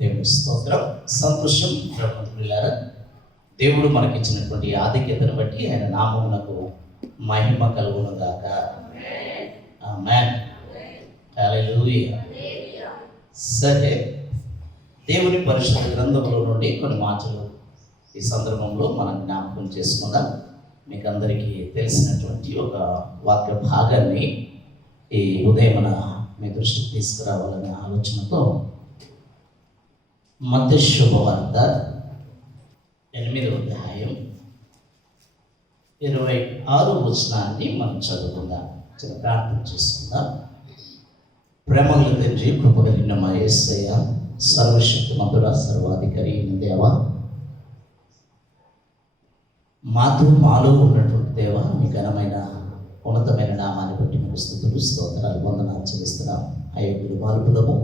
దేవుని స్తోత్రం. సంతోషం పిల్లారా. దేవుడు మనకిచ్చినటువంటి ఆధిక్యతను బట్టి ఆయన నామమునకు మహిమ కలుగును గాక. ఆమేన్. హల్లెలూయా. సరే, దేవుని పరిశుద్ధ గ్రంథములో నుండి కొన్ని మాటలు ఈ సందర్భంలో మనం జ్ఞాపకం చేసుకుందాం. మీకు అందరికీ తెలిసినటువంటి ఒక వాక్య భాగాన్ని ఈ ఉదయమున మీ దృష్టికి తీసుకురావాలనే ఆలోచనతో మత్తయి శుభవార్త 8వ అధ్యాయం 26వ వచనాన్ని మనం చదువుకుందాం. చిన్న ప్రార్థన చేసుకుందాం. ప్రేమగల తండ్రి, కృపగలిగిన మా యేసయ్య, సర్వశక్తిమంతుడా, సర్వాధికారి అయిన దేవా, మాలో ఉన్నటువంటి దేవ, మీ ఘనమైన ఉన్నతమైన నామాన్ని బట్టి మీకు స్తుతులు స్తోత్రాలు వందనాలు చెల్లిస్తున్నాం. అయోగ్యులు బాలులము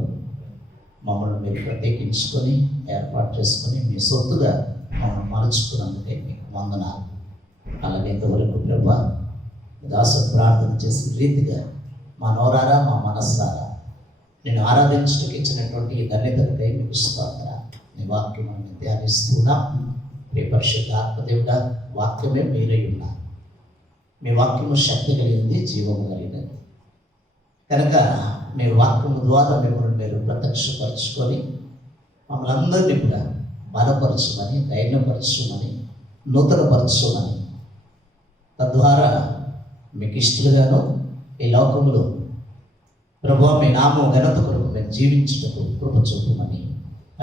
మమ్మల్ని మీరు ప్రత్యేకించుకొని ఏర్పాటు చేసుకొని మీ సొత్తుగా మమ్మల్ని మలుచుకున్నందుకే మీకు వందనాలు. అలాగే ఇంతవరకు ప్రభా దాసుడు ప్రార్థన చేసిన రీతిగా మా నోరారా మా మనస్సారా నేను ఆరాధించడానికి ఇచ్చినటువంటి ఈ ధన్యతకై మీకు స్తోత్రాలు. నీ వాక్యం మనం ధ్యానిస్తున్నాం. మీ పరిశుద్ధ ఆత్మదేవుడా, వాక్యమే మీరై ఉన్నారు. మీ వాక్యము శక్తి కలిగింది, జీవము కలిగినది కనుక మీ వాక్యము ద్వారా మిమ్మల్ని మీరు ప్రత్యక్షపరచుకొని మమ్మల్ని అందరినీ కూడా బలపరచమని, ధైర్యపరచమని, నూతనపరచమని, తద్వారా మీకు ఇష్టలుగాను ఈ లోకంలో ప్రభువా మీ నామం ఘనత కొరకు మేము జీవించుటకు కృప చూపమని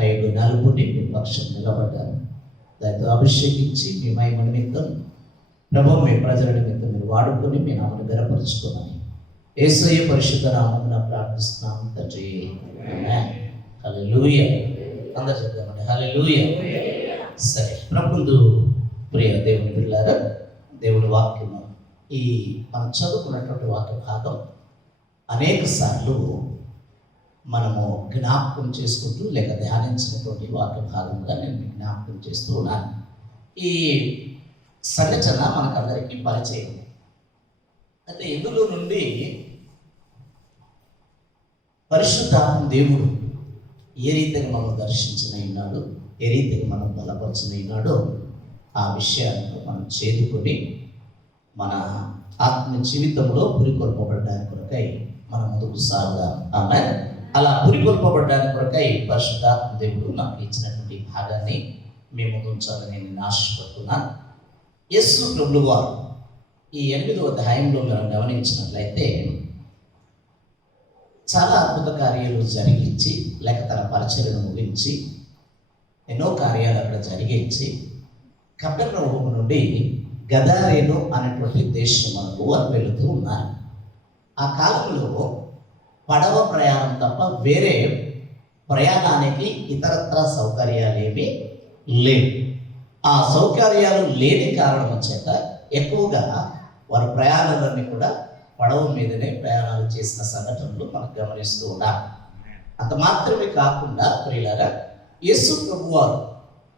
5 నలుగురిని మీ పక్షం నిలబడ్డారు. దాంతో అభిషేకించి మీ మహిమ నిమిత్తం ప్రభు మీ ప్రజల నిమిత్తం మీరు వాడుకొని మీ నామను ఘనపరచుకోమని యేసయ్య పరిశుద్ధ నామమున ప్రార్థిస్తున్నాము తండ్రి. ఆమేన్. హల్లెలూయా. అందరూ చెప్తామండి హల్లెలూయా. సరే, ప్రభుందు ప్రియ దేవుని పిల్లారా, దేవుని వాక్యము ఈ మనం చదువుకున్నటువంటి వాక్య భాగం అనేక సార్లు మనము జ్ఞాపకం చేసుకుంటూ లేక ధ్యానించినటువంటి వాక్య భాగంగా నేను మీకు జ్ఞాపకం చేస్తూ ఉన్నాను. ఈ సంఘటన మనకందరికీ పరిచయం. అయితే ఇందులో నుండి పరిశుద్ధాత్మ దేవుడు ఏ రీతిగా మనం దర్శించిన ఉన్నాడు, ఏ రీతిగా మనం బలపరచిన ఉన్నాడో ఆ విషయాలను మనం చేదుకొని మన ఆత్మ జీవితంలో పురికొల్పబడడానికి కొరకై మనం ముందుకు సాగుదాం. ఆమేన్. అలా పురికొల్పబడడానికి కొరకై పరిశుద్ధాత్మ దేవుడు నాకు ఇచ్చినటువంటి భాగాన్ని మీ ముందు ఉంచాలని నేను ఆశపడుతున్నాను. యేసు ప్రభువు వారు ఈ 8వ అధ్యాయంలో మనం గమనించినట్లయితే చాలా అద్భుత కార్యాలు జరిగించి లేక తన పరిచర్యను ముగించి ఎన్నో కార్యాలు అక్కడ జరిగించి కపెర్నహూము నుండి గదారేను అనేటువంటి దేశమునకు వారు వెళుతూ ఉన్నారు. ఆ కాలంలో పడవ ప్రయాణం తప్ప వేరే ప్రయాణానికి ఇతరత్ర సౌకర్యాలేమీ లేవు. ఆ సౌకర్యాలు లేని కారణం చేత ఎక్కువగా వారి ప్రయాణాలన్నీ కూడా పడవ మీదనే ప్రయాణాలు చేసిన సంఘటనలు మనం గమనిస్తూ ఉన్నాం. అంత మాత్రమే కాకుండా ప్రియులారా, యేసు ప్రభువారు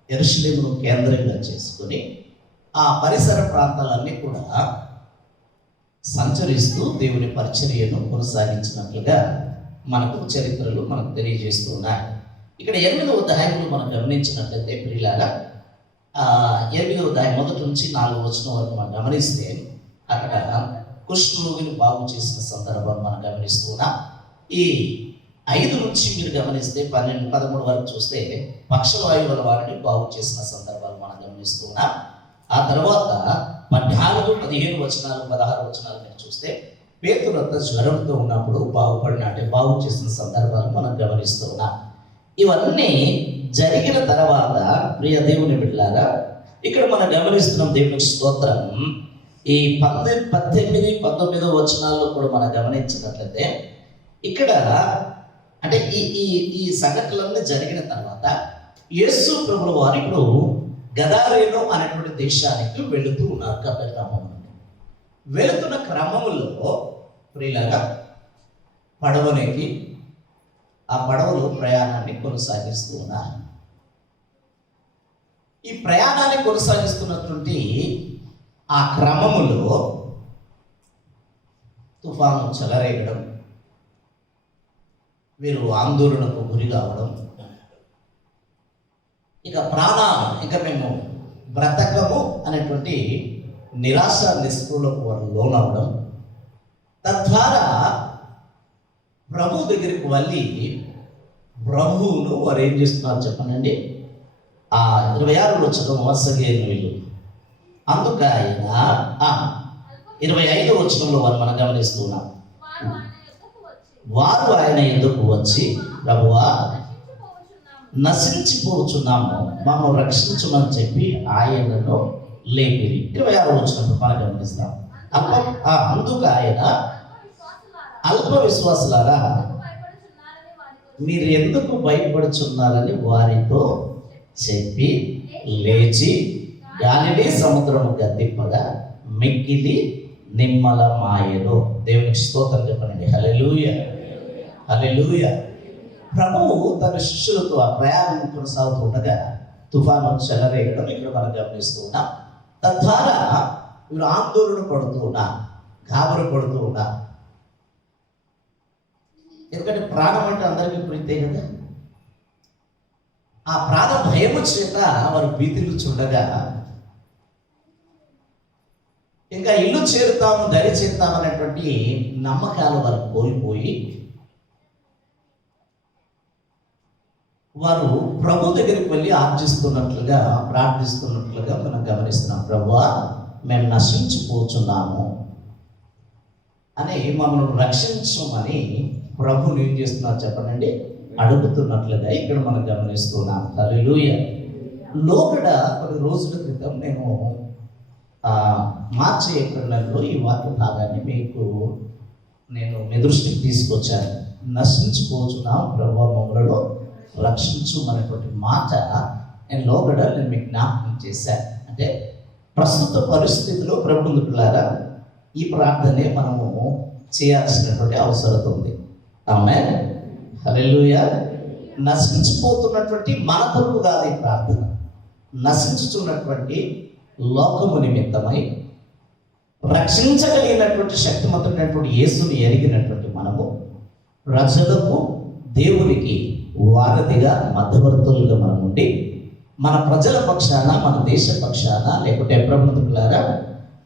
యెరూషలేమును కేంద్రంగా చేసుకొని ఆ పరిసర ప్రాంతాలన్నీ కూడా సంచరిస్తూ దేవుని పరిచర్యను కొనసాగించినట్లుగా మనకు చరిత్రలు మనకు తెలియజేస్తూ ఉన్నాయి. ఇక్కడ 8వ అధ్యాయంలో మనం గమనించినట్లయితే ప్రియులారా, 8వ అధ్యాయం 1 నుంచి 4వ వచనం వరకు మనం గమనిస్తే అక్కడ కుష్ఠరోగిని బాగు చేసిన సందర్భం మనం గమనిస్తున్నాం. ఈ 5 నుంచి మీరు గమనిస్తే 12, 13 వరకు చూస్తే పక్షవాయువుల వారిని బాగు చేసిన సందర్భాలు మనం గమనిస్తున్నాం. ఆ తర్వాత 14, 15 వచనాలు, 16 వచనాలు మీరు చూస్తే పేతురు జ్వరంతో ఉన్నప్పుడు బాగు చేసిన సందర్భాలు మనం గమనిస్తూ ఉన్నాం. ఇవన్నీ జరిగిన తర్వాత ప్రియ దేవుని బిడ్డలారా, ఇక్కడ మనం గమనిస్తున్నాం దేవునికి స్తోత్రం. ఈ 18, 19 వచనాల్లో కూడా మనం గమనించినట్లయితే ఇక్కడ అంటే ఈ సంఘటనలన్నీ జరిగిన తర్వాత యేసు ప్రభువు వారు ఇప్పుడు గదారేను అనేటువంటి దేశానికి వెళుతూ ఉన్నారు. కపెర్నహూము నుండి వెళుతున్న క్రమంలో ప్రియులారా పడవనేకి ఆ పడవలో ప్రయాణాన్ని కొనసాగిస్తూ ఉన్నారు. ఈ ప్రయాణాన్ని కొనసాగిస్తున్నటువంటి ఆ క్రమములో తుఫాను చెలరేగడం, వీరు ఆందోళనకు గురి కావడం, ఇక ప్రాణాలు, ఇక మేము బ్రతకము అనేటువంటి నిరాశ నిస్పృహలకు వారు లోనవడం, తద్వారా ప్రభు దగ్గరికి వెళ్ళి ప్రభువును వారు ఏం చేస్తున్నారు చెప్పనండి. ఆ 26 వచ్చిన వరుసగేను వీళ్ళు. అందుకు ఆయన 25 వచనంలో వారు మనం గమనిస్తున్నాం. వారు ఆయన ఎదుకు వచ్చి, ప్రభువా నశించిపోతున్నాము, మమ్మల్ని రక్షించమని చెప్పి ఆయనను లేపిరి. 26 వచ్చినప్పుడు మనం గమనిస్తాం. అందుకు ఆయన, అల్ప విశ్వాసులారా మీరు ఎందుకు భయపడుచున్నారని వారితో చెప్పి లేచి గాలిని సముద్రము గద్దింపగా మిక్కిలి నిమ్మలమాయెను. దేవునికి స్తోత్రం చెప్పండి. హల్లెలూయా, హల్లెలూయా. ప్రభువు తన శిష్యులతో ఆ ప్రయాణం కొనసాగుతూ ఉండగా తుఫాను చెలరేగడం ఇక్కడ మనం గమనిస్తూ ఉన్నాం. తద్వారా వీరు ఆందోళన పడుతూ ఉన్నారు, గాబరు పడుతూ ఉన్నారు. ఎందుకంటే ప్రాణం అంటే అందరికీ ప్రీతే కదా. ఆ ప్రాణ భయము చేత వారు భీతిలు చూడగా, ఇంకా ఇల్లు చేరుతాము, దరి చేరుతాము అనేటువంటి నమ్మకాలు వారు కోల్పోయి వారు ప్రభు దగ్గరికి వెళ్ళి ఆర్జిస్తున్నట్లుగా, ప్రార్థిస్తున్నట్లుగా మనం గమనిస్తున్నాం. ప్రభువా మేము నశించిపోతున్నాము అని, మమ్మల్ని రక్షించమని ప్రభువుని ఏం చేస్తున్నారు చెప్పనండి, అడుగుతున్నట్లుగా ఇక్కడ మనం గమనిస్తున్నాం. హల్లెలూయా. లోగడ కొన్ని రోజుల క్రితం నేను మార్చి ఏప్రిల్ నెలలో ఈ వాక్య భాగాన్ని మీకు నేను మీ దృష్టికి తీసుకొచ్చాను. నశించిపోతున్నాం, ప్రభువా మమ్మలను రక్షించు అనేటువంటి మాట నేను మీకు జ్ఞాపకం చేశాను. అంటే ప్రస్తుత పరిస్థితిలో ప్రభుత్వారా ఈ ప్రార్థనే మనము చేయాల్సినటువంటి అవసరం ఉంది. ఆమేన్, హల్లెలూయా. నశించిపోతున్నటువంటి మన కొరకు కాదు ఈ ప్రార్థన, నశించుతున్నటువంటి లోకము నిమిత్తమై రక్షించగలిగినటువంటి శక్తిమంతుడైనటువంటి యేసుని ఎరిగినటువంటి మనము ప్రజలకు దేవునికి వారధిగా, మధ్యవర్తులుగా మనం ఉండి మన ప్రజల పక్షాన, మన దేశ పక్షాన, లేకుంటే ప్రభుత్వారా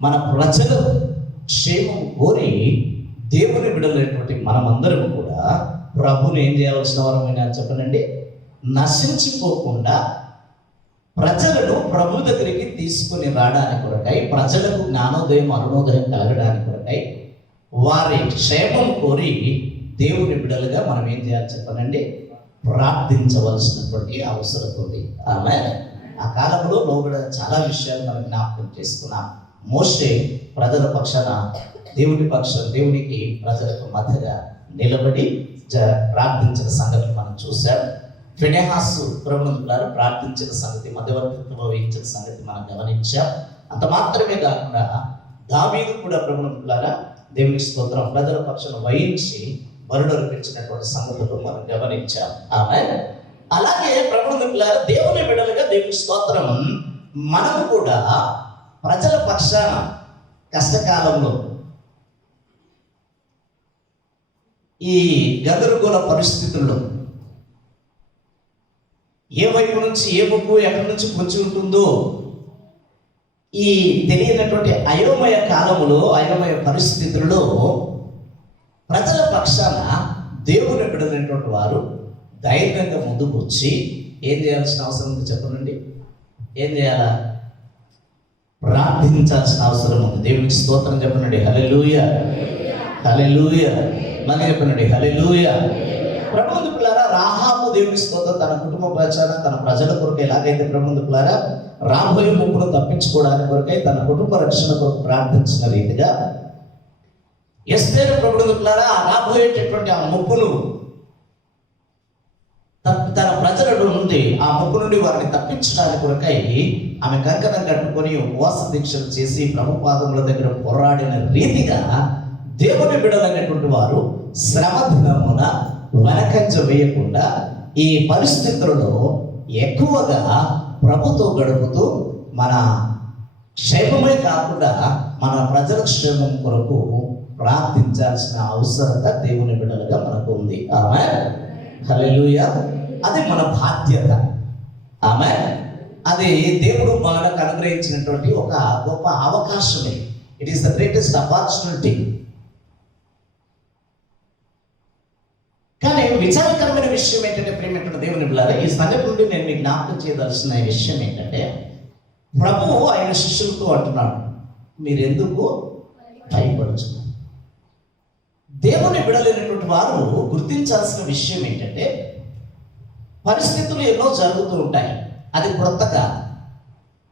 మన ప్రజల క్షేమం కోరి దేవుని బిడ్డలైనటువంటి మనమందరం కూడా ప్రభుని ఏం చేయవలసిన వారమైనా చెప్పనండి, నశించిపోకుండా ప్రజలను ప్రభు దగ్గరికి తీసుకుని రావడానికి కొరకై, ప్రజలకు జ్ఞానోదయం, అరుణోదయం కలగడానికి కొరకై, వారి క్షేమం కోరి దేవుని బిడ్డలుగా మనం ఏం చేయాలి చెప్పనండి, ప్రార్థించవలసినటువంటి అవసరం ఉంది. ఆమేన్. ఆ కాలంలో లోబడ చాలా విషయాలు మనం జ్ఞాపకం చేసుకున్నాం. మోషే ప్రజల పక్షాన దేవునికి ప్రజలకు మధ్యగా నిలబడి ప్రార్థించిన సంగతి మనం చూసాం. ఫినెహాసు ప్రభువులారా ప్రార్థించిన సంగతి, మధ్యవర్తిత్వం వహించిన సంగతి మనం గమనించాం. అంత మాత్రమే కాకుండా దావీదు కూడా ప్రభువులారా దేవునికి స్తోత్రం ప్రజల పక్షాన వహించి బరుడర్పించినటువంటి సంగతులు మనం గమనించాం. ఆమేన్. అలాగే ప్రభువులారా దేవుని బిడ్డలుగా దేవునికి స్తోత్రం మనము కూడా ప్రజల పక్షాన కష్టకాలంలో, ఈ గందరగోళ పరిస్థితుల్లో ఏ వైపు నుంచి ఏ ముప్పు ఎక్కడి నుంచి పొంచి ఉంటుందో ఈ తెలియనటువంటి అయోమయ కాలములో, అయోమయ పరిస్థితుల్లో ప్రజల పక్షాన దేవుని బిడ్డలైనటువంటి వారు ధైర్యంగా ముందుకు వచ్చి ఏం చేయాల్సిన అవసరం ఉంది చెప్పనండి, ఏం చేయాలా, ప్రార్థించాల్సిన అవసరం ఉంది. దేవునికి స్తోత్రం చెప్పనండి. హల్లెలూయా, హల్లెలూయా. మళ్ళీ చెప్పనండి, హల్లెలూయా. ప్రభువుని పిల్లారా రాహాబు దేవుని స్తోత్రం తన కుటుంబ ప్రచార, తన ప్రజల కొరకు ఎలాగైతే ప్రభువుని పిల్లారా రాబోయే ముప్పును తప్పించుకోవడానికి కొరకై తన కుటుంబ రక్షణ కొరకు ప్రార్థించిన రీతిగా ఎస్తేరు ప్రభువుని పిల్లారా రాబోయేటటువంటి ఆ ముప్పును తన ప్రజల నుండి, ఆ ముప్పు నుండి వారిని తప్పించడానికి కొరకై ఆమె కంకణం కట్టుకొని ఉపవాస దీక్షలు చేసి ప్రభు పాదముల దగ్గర పోరాడిన రీతిగా దేవుని బిడ్డలైనటువంటి వారు శ్రమ దినమున వెనకంజ వేయకుండా ఈ పరిస్థితులలో ఎక్కువగా ప్రభుతో గడుపుతూ మన క్షేమమే కాకుండా మన ప్రజల క్షేమం కొరకు ప్రార్థించాల్సిన అవసరత దేవుని బిడ్డలుగా మనకు ఉంది. ఆమేన్, హల్లెలూయా. అది మన బాధ్యత. ఆమె అది దేవుడు మనకు అనుగ్రహించినటువంటి ఒక గొప్ప అవకాశమే. It is the greatest opportunity. కానీ విచారకరమైన విషయం ఏంటంటే ప్రియమైన దేవుని బిడ్డలారా, ఈ సంగతి నుండి నేను మీకు జ్ఞాపకం చేయదలసిన విషయం ఏంటంటే, ప్రభువు ఆయన శిష్యులతో అంటున్నాడు, మీరెందుకు భయపడుతున్నారు? దేవుని బిడలేనటువంటి వారు గుర్తించాల్సిన విషయం ఏంటంటే, పరిస్థితులు ఎన్నో జరుగుతూ ఉంటాయి, అది క్రొత్తగా.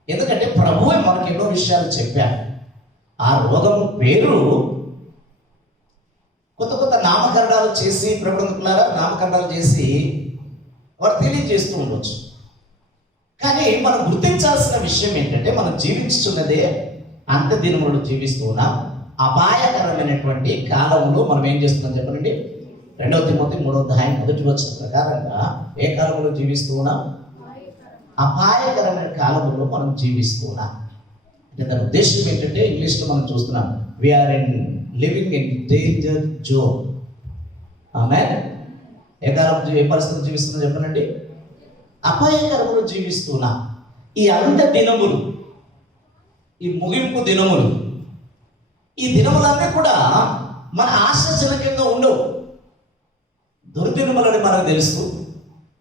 ఎందుకంటే ప్రభువే మనకు ఎన్నో విషయాలు చెప్పారు. ఆ రోగం పేరు కొత్త కొత్త నామకరణాలు చేసి, ప్రభుత్వారా నామకరణాలు చేసి వారు తెలియజేస్తూ ఉండొచ్చు. కానీ మనం గుర్తించాల్సిన విషయం ఏంటంటే, మనం జీవించుతున్నదే అంత్య దినములను జీవిస్తూ ఉన్నాం. అపాయకరమైనటువంటి కాలంలో మనం ఏం చేస్తున్నాం చెప్పండి. 2 తిమోతి 3:1 ప్రకారంగా ఏ కాలంలో జీవిస్తూ ఉన్నాం? అపాయకరమైన కాలంలో మనం జీవిస్తూ ఉన్నాం. అంటే దాని ఉద్దేశం ఏంటంటే, ఇంగ్లీష్లో మనం చూస్తున్నాం, we are living in danger zone. ఆమె ఏ కాలం ఏ పరిస్థితులు జీవిస్తుందో చెప్పనండి. అపాయకరములు జీవిస్తున్నా. ఈ అంత్య దినములు, ఈ ముగింపు దినములు, ఈ దినములన్నీ కూడా మన ఆశాజనకంగా ఉండవు. దుర్దినములని మనకు తెలుసు,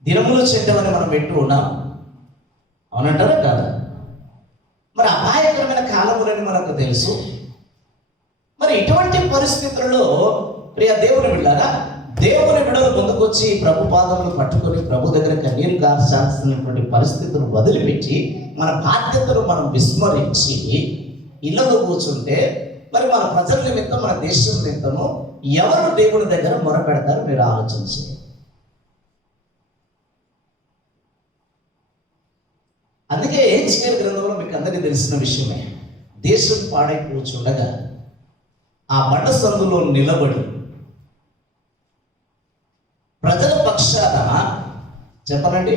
దినములు చెడ్డమని మనం పెట్టు ఉన్నాం. అవునంటారా కాదా? మరి అపాయకరమైన కాలములని మనకు తెలుసు. మరి ఇటువంటి పరిస్థితులలో ప్రియ దేవుని బిడ్డలారా, దేవుని బిడ్డలు ముందుకొచ్చి ప్రభు పాదములు పట్టుకొని ప్రభు దగ్గర కన్నీరు కార్చాల్సినటువంటి పరిస్థితులు వదిలిపెట్టి మన బాధ్యతను మనం విస్మరించి ఇళ్ళలో కూర్చుంటే, మరి మన ప్రజల నిమిత్తం, మన దేశం నిమిత్తము ఎవరు దేవుని దగ్గర మొరపెడతారు? మీరు ఆలోచించి. అందుకే హెచ్కేల్ గ్రంథంలో మీకు అందరికీ తెలిసిన విషయమే, దేశం పాడై కూర్చుండగా ఆ బండ సందులో నిలబడి ప్రజల పక్షాన చెప్పనండి,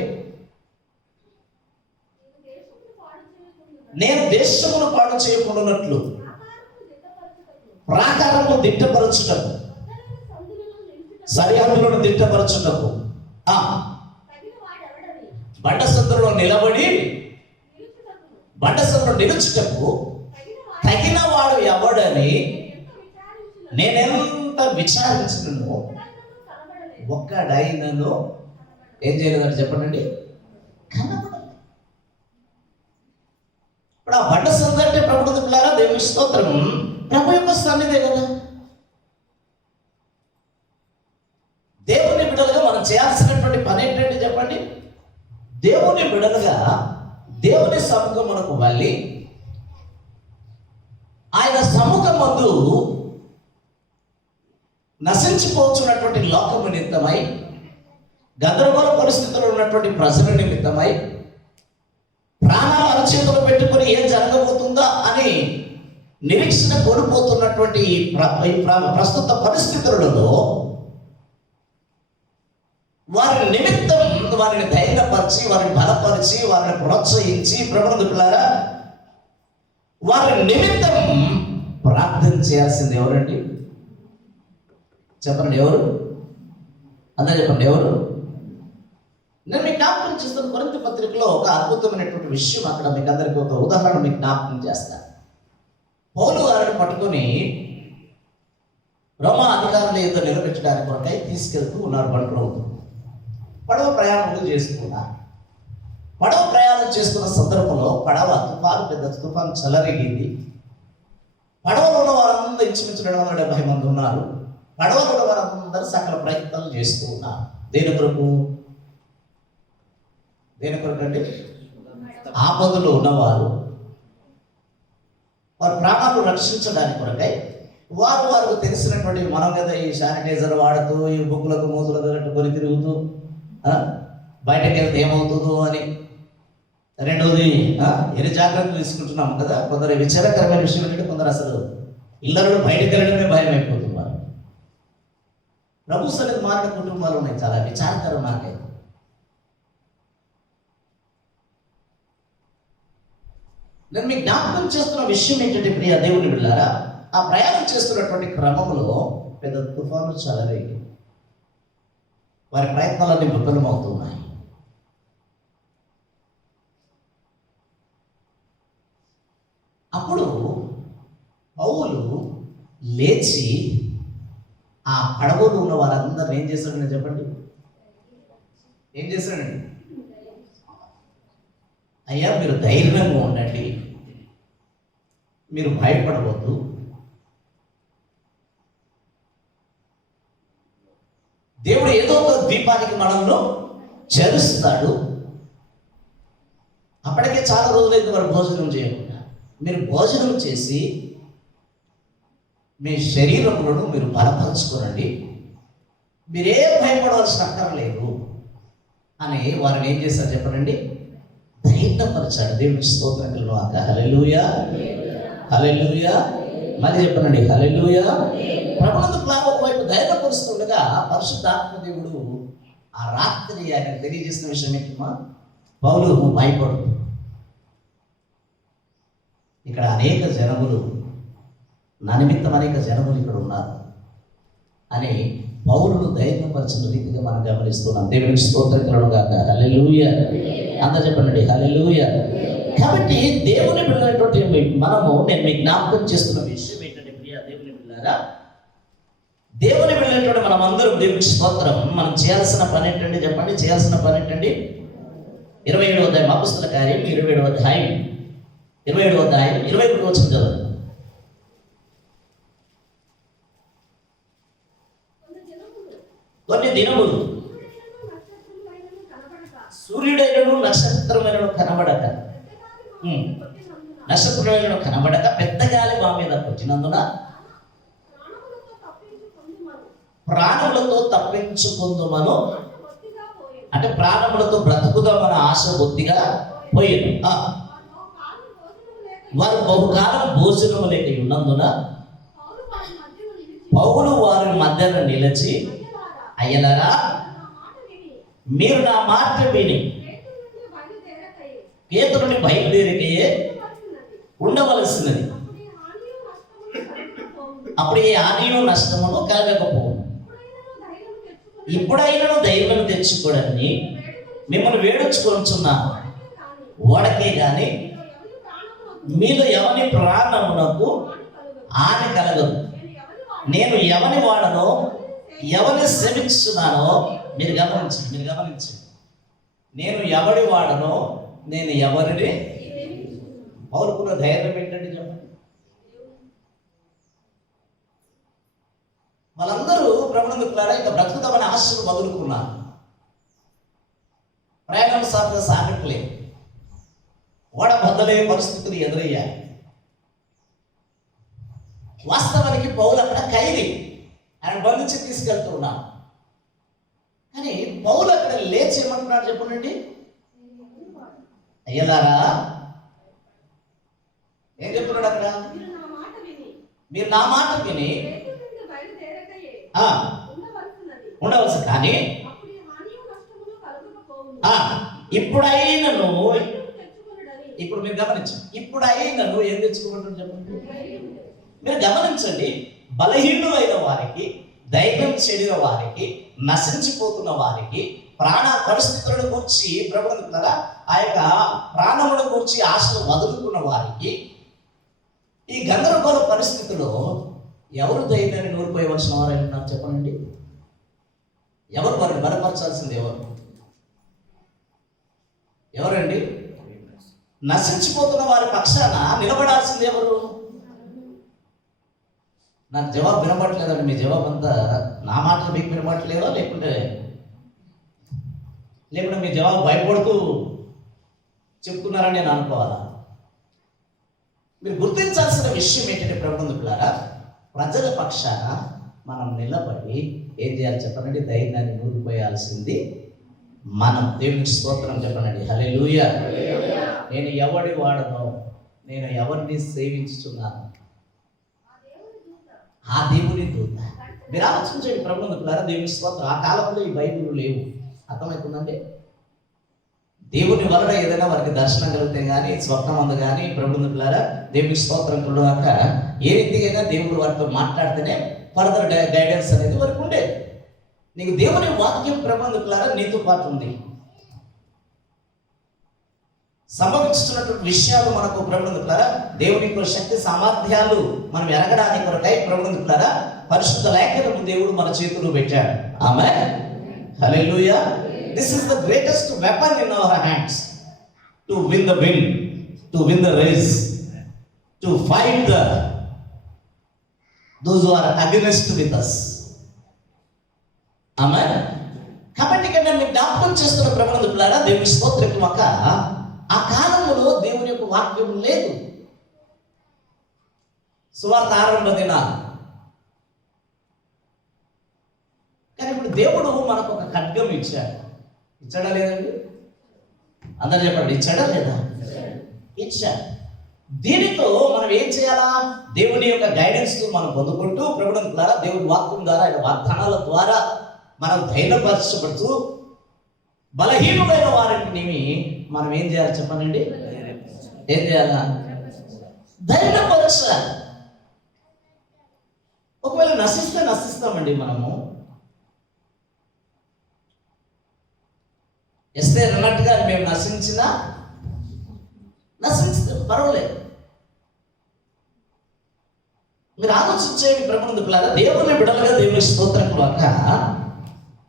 నేను దేశమును పాడు చేయకుండానట్లు ప్రాకారమును దిట్టపరచుటకు, సరిహద్దులను దిట్టపరచుటకు, బండ సందులో నిలబడి బండ సందులో నిలుచుటకు తగిన వాడు ఎవడని నేనెంత విచారించినను ఒక్కడైనను ఏం చేయలేదంటే చెప్పండి, కనబడలేదు. ఇప్పుడు ఆ బండ సందు అంటే ప్రభుత్వ పిల్లారా, దేవుని స్తోత్రం, ప్రభు యొక్క సన్నిధే కదా. దేవుని బిడ్డలుగా మనం చేయాల్సినటువంటి పని ఏంటంటే చెప్పండి, దేవుని బిడ్డలుగా దేవుని సముఖం మనకు వెళ్ళి ఆయన సముఖం ముందు నశించిపోతున్నటువంటి లోకము నిమిత్తమై, గందరగోళ పరిస్థితుల్లో ఉన్నటువంటి ప్రజల నిమిత్తమై, ప్రాణాలు అరచేతులు పెట్టుకొని ఏం జరగబోతుందా అని నిరీక్షణ కోల్పోతున్నటువంటి ప్రస్తుత పరిస్థితులలో వారి నిమిత్తం వారిని ధైర్యపరిచి, వారిని బలపరిచి, వారిని ప్రోత్సహించి, ప్రభుత్వారా వారి నిమిత్తం ప్రార్థన చేయాల్సింది ఎవరండి? చెప్పండి, ఎవరు? అందరూ చెప్పండి, ఎవరు? నేను మీకు జ్ఞాపకం చేస్తున్న కొరింథీ పత్రికలో ఒక అద్భుతమైనటువంటి విషయం, అక్కడ మీకు అందరికీ ఒక ఉదాహరణ మీకు జ్ఞాపకం చేస్తాను. పౌలు గారిని పట్టుకొని రోమా అధికారులు ఏదో నిలబెట్టడానికి కొరకై తీసుకెళ్తూ ఉన్నారు. పడవ ప్రయాణం చేసుకున్నారు. పడవ ప్రయాణం చేసుకున్న సందర్భంలో పడవ పెద్ద తుఫాను చెలరేగింది. పడవలో ఉన్న వారందరూ ఇంచుమించు 270 మంది ఉన్నారు. పడవలో ఉన్న వారందరూ సకల ప్రయత్నాలు చేస్తూ ఉన్నారు. దేని కొరకు అంటే ఆపదలో ఉన్నవారు వారి ప్రాణాలు రక్షించడానికి కొరకై వారికి తెలిసినటువంటి, మనం కదా ఈ శానిటైజర్ వాడుతూ, ఈ బుక్కులకు మూతులకు కట్టుకొని తిరుగుతూ బయటకు వెళ్తే ఏమవుతుందో అని, రెండవది ఎన్ని జాగ్రత్తలు తీసుకుంటున్నాము కదా. కొందరు విచారకరమైన విషయం ఏంటంటే, కొందరు అసలు ఇళ్ళలో బయటకు వెళ్ళడమే భయం అయిపోతున్నారు. ప్రభు సన్నిధి మారిన కుటుంబాలు ఉన్నాయి, చాలా విచారకరం. నాకైతే నేను మీకు జ్ఞాపకం చేస్తున్న విషయం ఏంటంటే, ప్రియ దేవుని బిడ్డలారా, ఆ ప్రయాణం చేస్తున్నటువంటి క్రమంలో పెద్ద తుఫాను చెలరేగి వారి ప్రయత్నాలన్నీ విఫలమవుతున్నాయి. అప్పుడు పౌలు లేచి ఆ పడవలో ఉన్న వారందరూ ఏం చేశాడండి చెప్పండి? ఏం చేశాడండి? అయ్యా మీరు ధైర్యంగా ఉండండి, మీరు భయపడవద్దు, దేవుడు ఏదో ఒక ద్వీపానికి మనల్ని చేరుస్తాడు. అప్పటికే చాలా రోజులైంది వారు భోజనం చేయకుండా. మీరు భోజనం చేసి మీ శరీరములను మీరు బలపరచుకోనండి, మీరేం భయపడవలసిన అక్కర్లేదు అని వారిని ఏం చేశారు చెప్పనండి? ధైర్యపరిచాడు. దేవునికి స్తోత్రం కలుగుగాక. హల్లెలూయా, హల్లెలూయా. మళ్ళీ చెప్పనండి, హల్లెలూయా. ప్రభునందు ఒకవైపు ధైర్యపరుస్తుండగా పరిశుద్ధాత్మ దేవుడు ఆ రాత్రి ఆయన తెలియజేసిన విషయం ఏంటమ్మా? పౌలు భయపడు, ఇక్కడ అనేక జనములు, నా నిమిత్తం అనేక జనములు ఇక్కడ ఉన్నారు అని పౌరులు ధైర్యపరిచిన రీతిగా మనం గమనిస్తున్నాం. దేవునికి స్తోత్రం కలుగుగాక. హల్లెలూయా. అంతా చెప్పండి, హల్లెలూయా. కాబట్టి దేవుని బిడ్డలైనటువంటి మనము, నేను మీకు జ్ఞాపకం చేస్తున్న విషయం ఏంటంటే ప్రియ దేవుని బిడ్డలారా, దేవుని బిడ్డలైనటువంటి మనం అందరం దేవునికి స్తోత్రం. మనం చేయాల్సిన పని ఏంటండి చెప్పండి? చేయాల్సిన పని ఏంటండి? 27వ అధ్యాయం అపొస్తలుల కార్యం 27వ అధ్యాయం 21వ వచనం చదవండి. కొన్ని దినములు సూర్యుడైనను నక్షత్రమైనను కనబడక, నక్షత్రమైనను కనబడక పెద్ద గాలి మా మీద కొట్టినందున ప్రాణములతో తప్పించుకుందుమను, అంటే ప్రాణములతో బ్రతుకుదామని ఆశ బొత్తిగా పోయింది. వారు బహుకాలం భోజనము లేక ఉన్నందున పౌలు వారి మధ్యన నిలిచి, అయ్యలారా మీరు నా మాట విని కేతు నుండి బయలుదేరికే ఉండవలసినది, అప్పుడు ఏ హానియో నష్టమును కలగకపోవు. ఇప్పుడైనా ధైర్యం తెచ్చుకోవడాన్ని మిమ్మల్ని వేడుచుకొనుచున్నాను. ఓడకే గాని మీలో ఎవరి ప్రాణమునకు హాని కలగదు. నేను ఎవరి వాడనో ఎవరిని శ్రమిస్తున్నానో మీరు గమనించండి. నేను ఎవరి వాడనో నేను ఎవరిని, పౌరుకున్న ధైర్యం ఏంటంటే చెప్పండి? వాళ్ళందరూ ప్రభునందుకులారా ఇంకా బ్రతుకుతామని ఆశలు వదులుకున్నారు. ప్రయాణం సాగట్లేదు, ఓడ బద్దలయ్యే పరిస్థితులు ఎదురయ్యాయి. వాస్తవానికి పౌలు అక్కడ ఖైదీ, ఆయన బంధించి తీసుకెళ్తూ ఉన్నాడు. కానీ పౌలు అక్కడ లేచి ఏమంటున్నాడు చెప్పండి? అయ్యలారా, ఏం చెప్తున్నాడు అక్కడ? మీరు నా మాట విని ఉండవలసి, కానీ ఇప్పుడైనను, ఇప్పుడు మీరు గమనించండి, ఇప్పుడైనను ఏం తెచ్చుకోమంటారు చెప్పండి? మీరు గమనించండి, బలహీనులైన వారికి, ధైర్యం చెడిన వారికి, నశించిపోతున్న వారికి, ప్రాణ పరిస్థితులను గురించి ప్రభుత్వ ఆ యొక్క ప్రాణములను గురించి ఆశలు వదులుకున్న వారికి, ఈ గందరగోళ పరిస్థితిలో ఎవరు ధైర్యాన్ని నూరిపోయవలసిన వారు ఉన్నారు చెప్పండి? ఎవరు వారిని బలపరచాల్సింది? ఎవరండి? నశించిపోతున్న వారి పక్షాన నిలబడాల్సింది ఎవరు? నాకు జవాబు వినబడలేదండి. మీ జవాబు అంతా నా మాటలు మీకు వినబడలేదా, లేకుంటే మీ జవాబు భయపడుతూ చెప్తున్నారని నేను అనుకోవాలా? మీరు గుర్తించాల్సిన విషయం ఏంటంటే ప్రభుత్వారా, ప్రజల పక్షాన మనం నిలబడి ఏం చేయాలి చెప్పనండి? ధైర్యాన్ని నూరిపోయాల్సింది మనం. దేవునికి స్తోత్రం చెప్పనండి, హల్లెలూయా. నేను ఎవడి వాడనో, నేను ఎవరిని సేవించుతున్నాను, ఆ దేవుని దూత. మీరు ఆలోచించండి ప్రభుత్వారా, దేవుని స్తోత్రం. ఆ కాలంలో ఈ బైబిల్ లేవు, అర్థమవుతుందండి? దేవుని వలన ఏదైనా వారికి దర్శనం కలిగితే కానీ, స్వప్నం అందు కానీ ప్రభుత్వారా దేవుని స్తోత్రం కొడుగాక ఏ రీతిగా దేవుడు వారితో మాట్లాడితేనే ఫర్దర్ గైడెన్స్ అనేది వరకు ఉండేది. నీకు దేవుని వాక్యం ప్రభుత్వారా నీతో పాటు ఉంది. సంభవిస్తున్నటువంటి విషయాలు మనకు ప్రభుత్వారా దేవుని యొక్క శక్తి సామర్థ్యాలు మనం ఎరగడానికి కొరకై ప్రభుత్వారా పరిశుద్ధ లేఖనము దేవుడు మన చేతుల్లో పెట్టాడు. Amen, hallelujah. This is the greatest weapon in our hands to win the win, to win the race, to fight those who are against with us. Amen. కాబట్టి ఇక్కడ నేను జ్ఞాపకం చేస్తున్న ప్రభుత్వారా దేవుని స్తోత్రం. ఆ కాలంలో దేవుని యొక్క వాక్యం లేదు. సువార్త ఆరంభ దినాలు. కానీ ఇప్పుడు దేవుడు మనకు ఒక ఖడ్గం ఇచ్చాడు. ఇచ్చాడా లేదండి? అందరూ చెప్పండి, ఇచ్చాడా లేదా? ఇచ్చాడు. దీనితో మనం ఏం చేయాలా? దేవుని యొక్క గైడెన్స్ మనం పొందుకుంటూ ప్రభుత్వం ద్వారా, దేవుని వాక్యం ద్వారా, ఆయన వాగ్దానాల ద్వారా మనం ధైర్యపరచబడుతూ బలహీనమైన వారిని మనం ఏం చేయాలి చెప్పనండి? ఏం చేయాలా? ధైర్యపరచాలి. ఒకవేళ నశిస్తామండి మనము. ఎస్తేర్ అన్నట్టుగా మేము నశిస్తే పర్వాలేదు. మీరు ఆలోచించేవి ప్రభుత్వారా దేవుని బిడ్డలుగా దేవుని స్తోత్రం కాక.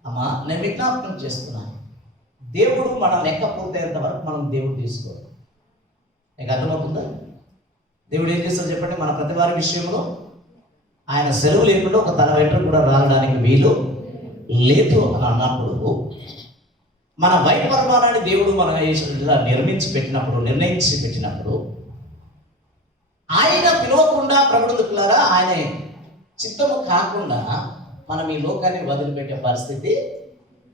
అమ్మా, నేను విజ్ఞాపనం చేస్తున్నాను, దేవుడు మనం లెక్క పూర్తయ్యేంత వరకు మనం దేవుడు తీసుకోవాలి. నీకు అర్థమవుతుందా? దేవుడు ఏం చేస్తాడు చెప్పండి? మన ప్రతి వారి విషయంలో ఆయన సెలవు లేకుండా ఒక తన వెంట కూడా రావడానికి వీలు లేదు అని అన్నప్పుడు, మన వైపర్మానాన్ని దేవుడు మన నిర్మించి పెట్టినప్పుడు ఆయన పిలవకుండా ప్రభుత్వారా ఆయన చిత్తము కాకుండా మనం ఈ లోకాన్ని వదిలిపెట్టే పరిస్థితి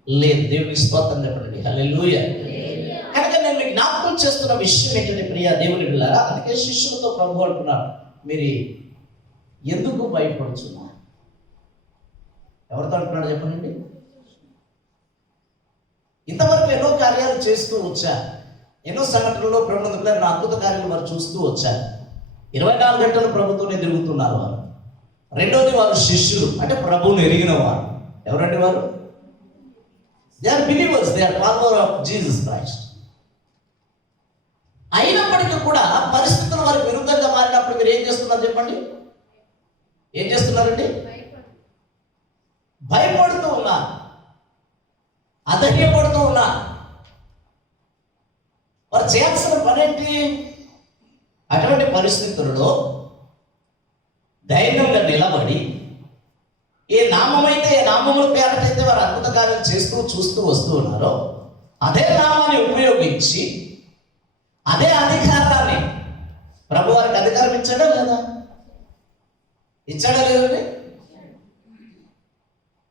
లేదు. దేవుని స్తోత్రం చెప్పండి, హల్లెలూయా. కనుక నేను మీకు జ్ఞాపకం చేస్తున్న విషయం ఏంటంటే ప్రియ దేవుని పిల్లరా, అందుకే శిష్యులతో ప్రభు అంటున్నారు, మీరు ఎందుకు భయపడుతున్నారు? ఎవరితో అంటున్నాడు చెప్పండి? ఇంతవరకు ఎన్నో కార్యాలు చేస్తూ వచ్చారు, ఎన్నో సంఘటనల్లో ప్రభుత్వం నా అద్భుత కార్యాలు వారు చూస్తూ వచ్చారు. 24 గంటలు ప్రభుత్వమే తిరుగుతున్నారు వారు. రెండోది, వారు శిష్యులు, అంటే ప్రభువుని ఎరిగిన వారు. ఎవరండి వారు? They are believers, they are follower of Jesus Christ. అయినప్పటికీ కూడా పరిస్థితులు వారికి విరుద్ధంగా మారినప్పుడు మీరు ఏం చేస్తున్నారు చెప్పండి? ఏం చేస్తున్నారండి? భయపడుతూ ఉన్నారు, అధైర్యపడుతూ ఉన్నారు. వారు చేయాల్సిన పనేంటి? అటువంటి పరిస్థితుల్లో ధైర్యంగా నిలబడి, ఏ నామమైతే, ఏ నామముల పేరటైతే వారు అద్భుత కార్యాలు చూస్తూ వస్తూ ఉన్నారో అదే నామాన్ని ఉపయోగించి, అదే అధికారాన్ని ప్రభు వారికి అధికారం ఇచ్చాడా లేదా? ఇచ్చాడా లేదండి?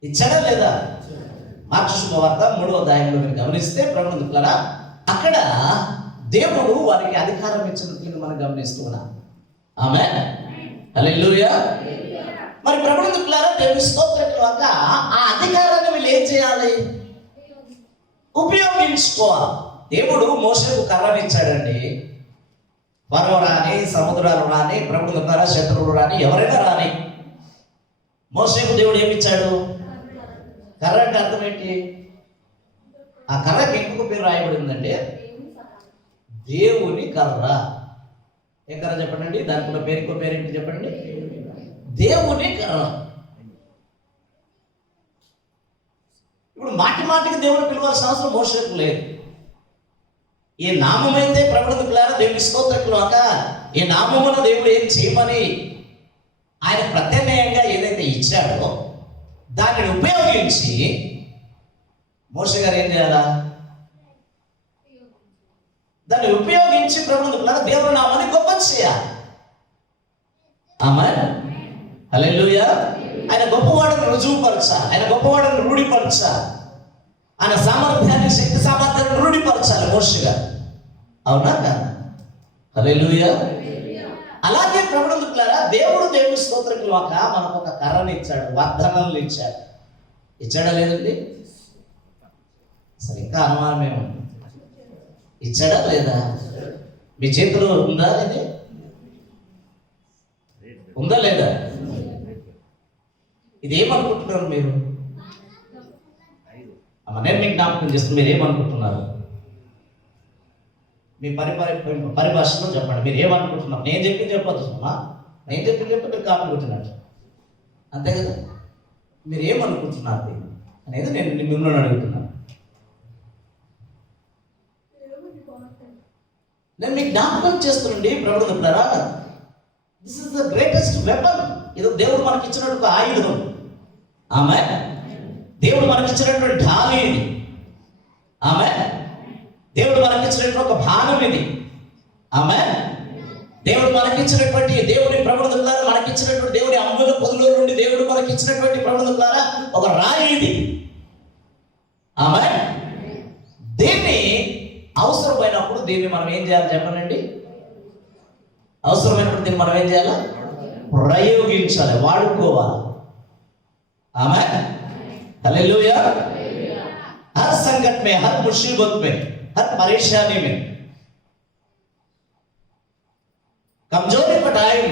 ఇచ్చాడా లేదా? మార్కు శుభవార్త 3వ అధ్యాయంలో మీరు గమనిస్తే ప్రభుత్వారా అక్కడ దేవుడు వారికి అధికారం ఇచ్చినట్లు మనం గమనిస్తూ ఉన్నాం. ఆమేన్, హల్లెలూయా. మరి ప్రభుత్వారా దేవుని స్తోత్రం కాక ఆ అధికారాన్ని వీళ్ళు ఏం చేయాలి? ఉపయోగించుకోవాలి. దేవుడు మోషేకు కర్రను ఇచ్చాడండి. ఫరో రాని, సముద్రాలు రాని, ప్రభుత్వారా శత్రువులు రాని, ఎవరైనా రాని, మోషేకు దేవుడు ఏమిచ్చాడు? కర్ర. అంటే అర్థం ఏంటి? ఆ కర్రకి ఇంకొక పేరు రాయబడిందంటే దేవుని కర్ర. ఏ కర్ర చెప్పండి? దానికి ఉన్న పేరుకో పేరేంటి చెప్పండి? దేవుని కర్ర. ఇప్పుడు మాటికి దేవుని పిలవాల్సిన అవసరం మోషేకు లేదు. ఏ నామమైతే ప్రభుత్వారా దేవుని స్తోత్రకులాక ఈ నామమున దేవుడు ఏం చేయమని ఆయన ప్రత్యామ్నాయంగా ఏదైతే ఇచ్చాడో దానిని ఉపయోగించి మోషే గారు ఏం చేయాలా? దాన్ని ఉపయోగించి ప్రభుత్వారా దేవుని నామాన్ని గొప్ప చేయాలి. ఆమేన్, హల్లెలూయా. ఆయన గొప్పవాడని రుజువుపరచాలి, ఆయన గొప్పవాడని రూఢిపరచాలి, ఆయన సామర్థ్యాన్ని, శక్తి సామర్థ్యాన్ని రూఢిపరచాలి మోషే గారు. అవునా కదా? హల్లెలూయా. అలాగే ప్రభుత్వారా దేవుడు దేవుని స్తోత్రం కాక మనకు ఒక కర్రని ఇచ్చాడు, వాగ్దానాలను ఇచ్చాడు. ఇచ్చాడా లేదండి? అసలు ఇంకా అనుమానమే ఉంది. ఇచ్చాడా లేదా? మీ చేతిలో ఉందా? ఇది ఉందా లేదా? ఇది ఏమనుకుంటున్నారు మీరు? నేను మీకు జ్ఞాపకం చేస్తున్నా, మీరు ఏమనుకుంటున్నారు? మీ పరిభాషలో చెప్పండి. మీరు ఏమనుకుంటున్నారు? నేను చెప్పింది చెప్పొద్దు సుమా. నేను చెప్పింది చెప్తే మీరు కాపీ కొట్టినట్టు, అంతే కదా. మీరు ఏమనుకుంటున్నారు దీన్ని అనేది నేను మిమ్మల్ని అడుగుతున్నాను. నేను మీకు జ్ఞాపకం చేస్తున్నాండి ప్రభుత్వ, this is the greatest weapon. ఇది దేవుడు మనకి ఇచ్చినటువంటి ఆయుధం. ఆమె దేవుడు మనకి ఇచ్చినటువంటి ఢాలి ఇది. ఆమె దేవుడు మనకి ఇచ్చినటువంటి ఒక భాగం ఇది. ఆమె దేవుడు మనకి ఇచ్చినటువంటి దేవుని ప్రభుత్వ ద్వారా మనకి ఇచ్చినటువంటి దేవుని అమ్ముల పొదుల నుండి దేవుడు మనకి ఇచ్చినటువంటి ప్రభుత్వ ద్వారా ఒక రాయి ఇది. ఆమె దీన్ని అవసరమైనప్పుడు దీన్ని మనం ఏం చేయాలి చెప్పనండి? అవసరమైనప్పుడు దీన్ని మనం ఏం చేయాలి? ప్రయోగించాలి, వాడుకోవాలి. ఆమె హల్లెలూయా. हर संकट में, हर मुसीबत में, हर परेशानी में, कमजोरी का टाइम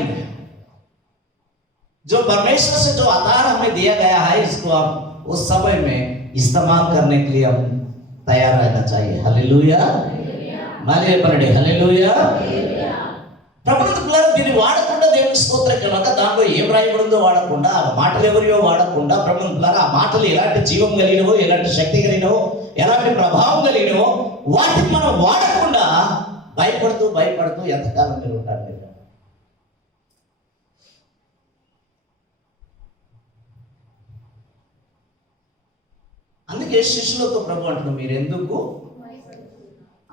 जो परमेश्वर से जो आधार हमें दिया गया है, इसको आप उस समय में इस्तेमाल करने के लिए हम तैयार रहना चाहिए. हालेलुया. मालिए पढ़े हालेलुया. ప్రభుత్వ దీన్ని వాడకుండా దేవుని స్తోత్రం కనుక దాంట్లో ఏం రాయబడిందో వాడకుండా, ఆ మాటలు ఎవరియో వాడకుండా, ప్రభుత్వ ఆ మాటలు ఎలాంటి జీవం కలిగినవో, ఎలాంటి శక్తి కలిగినవో, ఎలాంటి ప్రభావం కలిగినవో వాటిని మనం వాడకుండా భయపడుతూ ఎంతకాలం మీరు ఉంటారు? మీరు అందుకే శిష్యులతో ప్రభు అంటున్నాం, మీరు ఎందుకు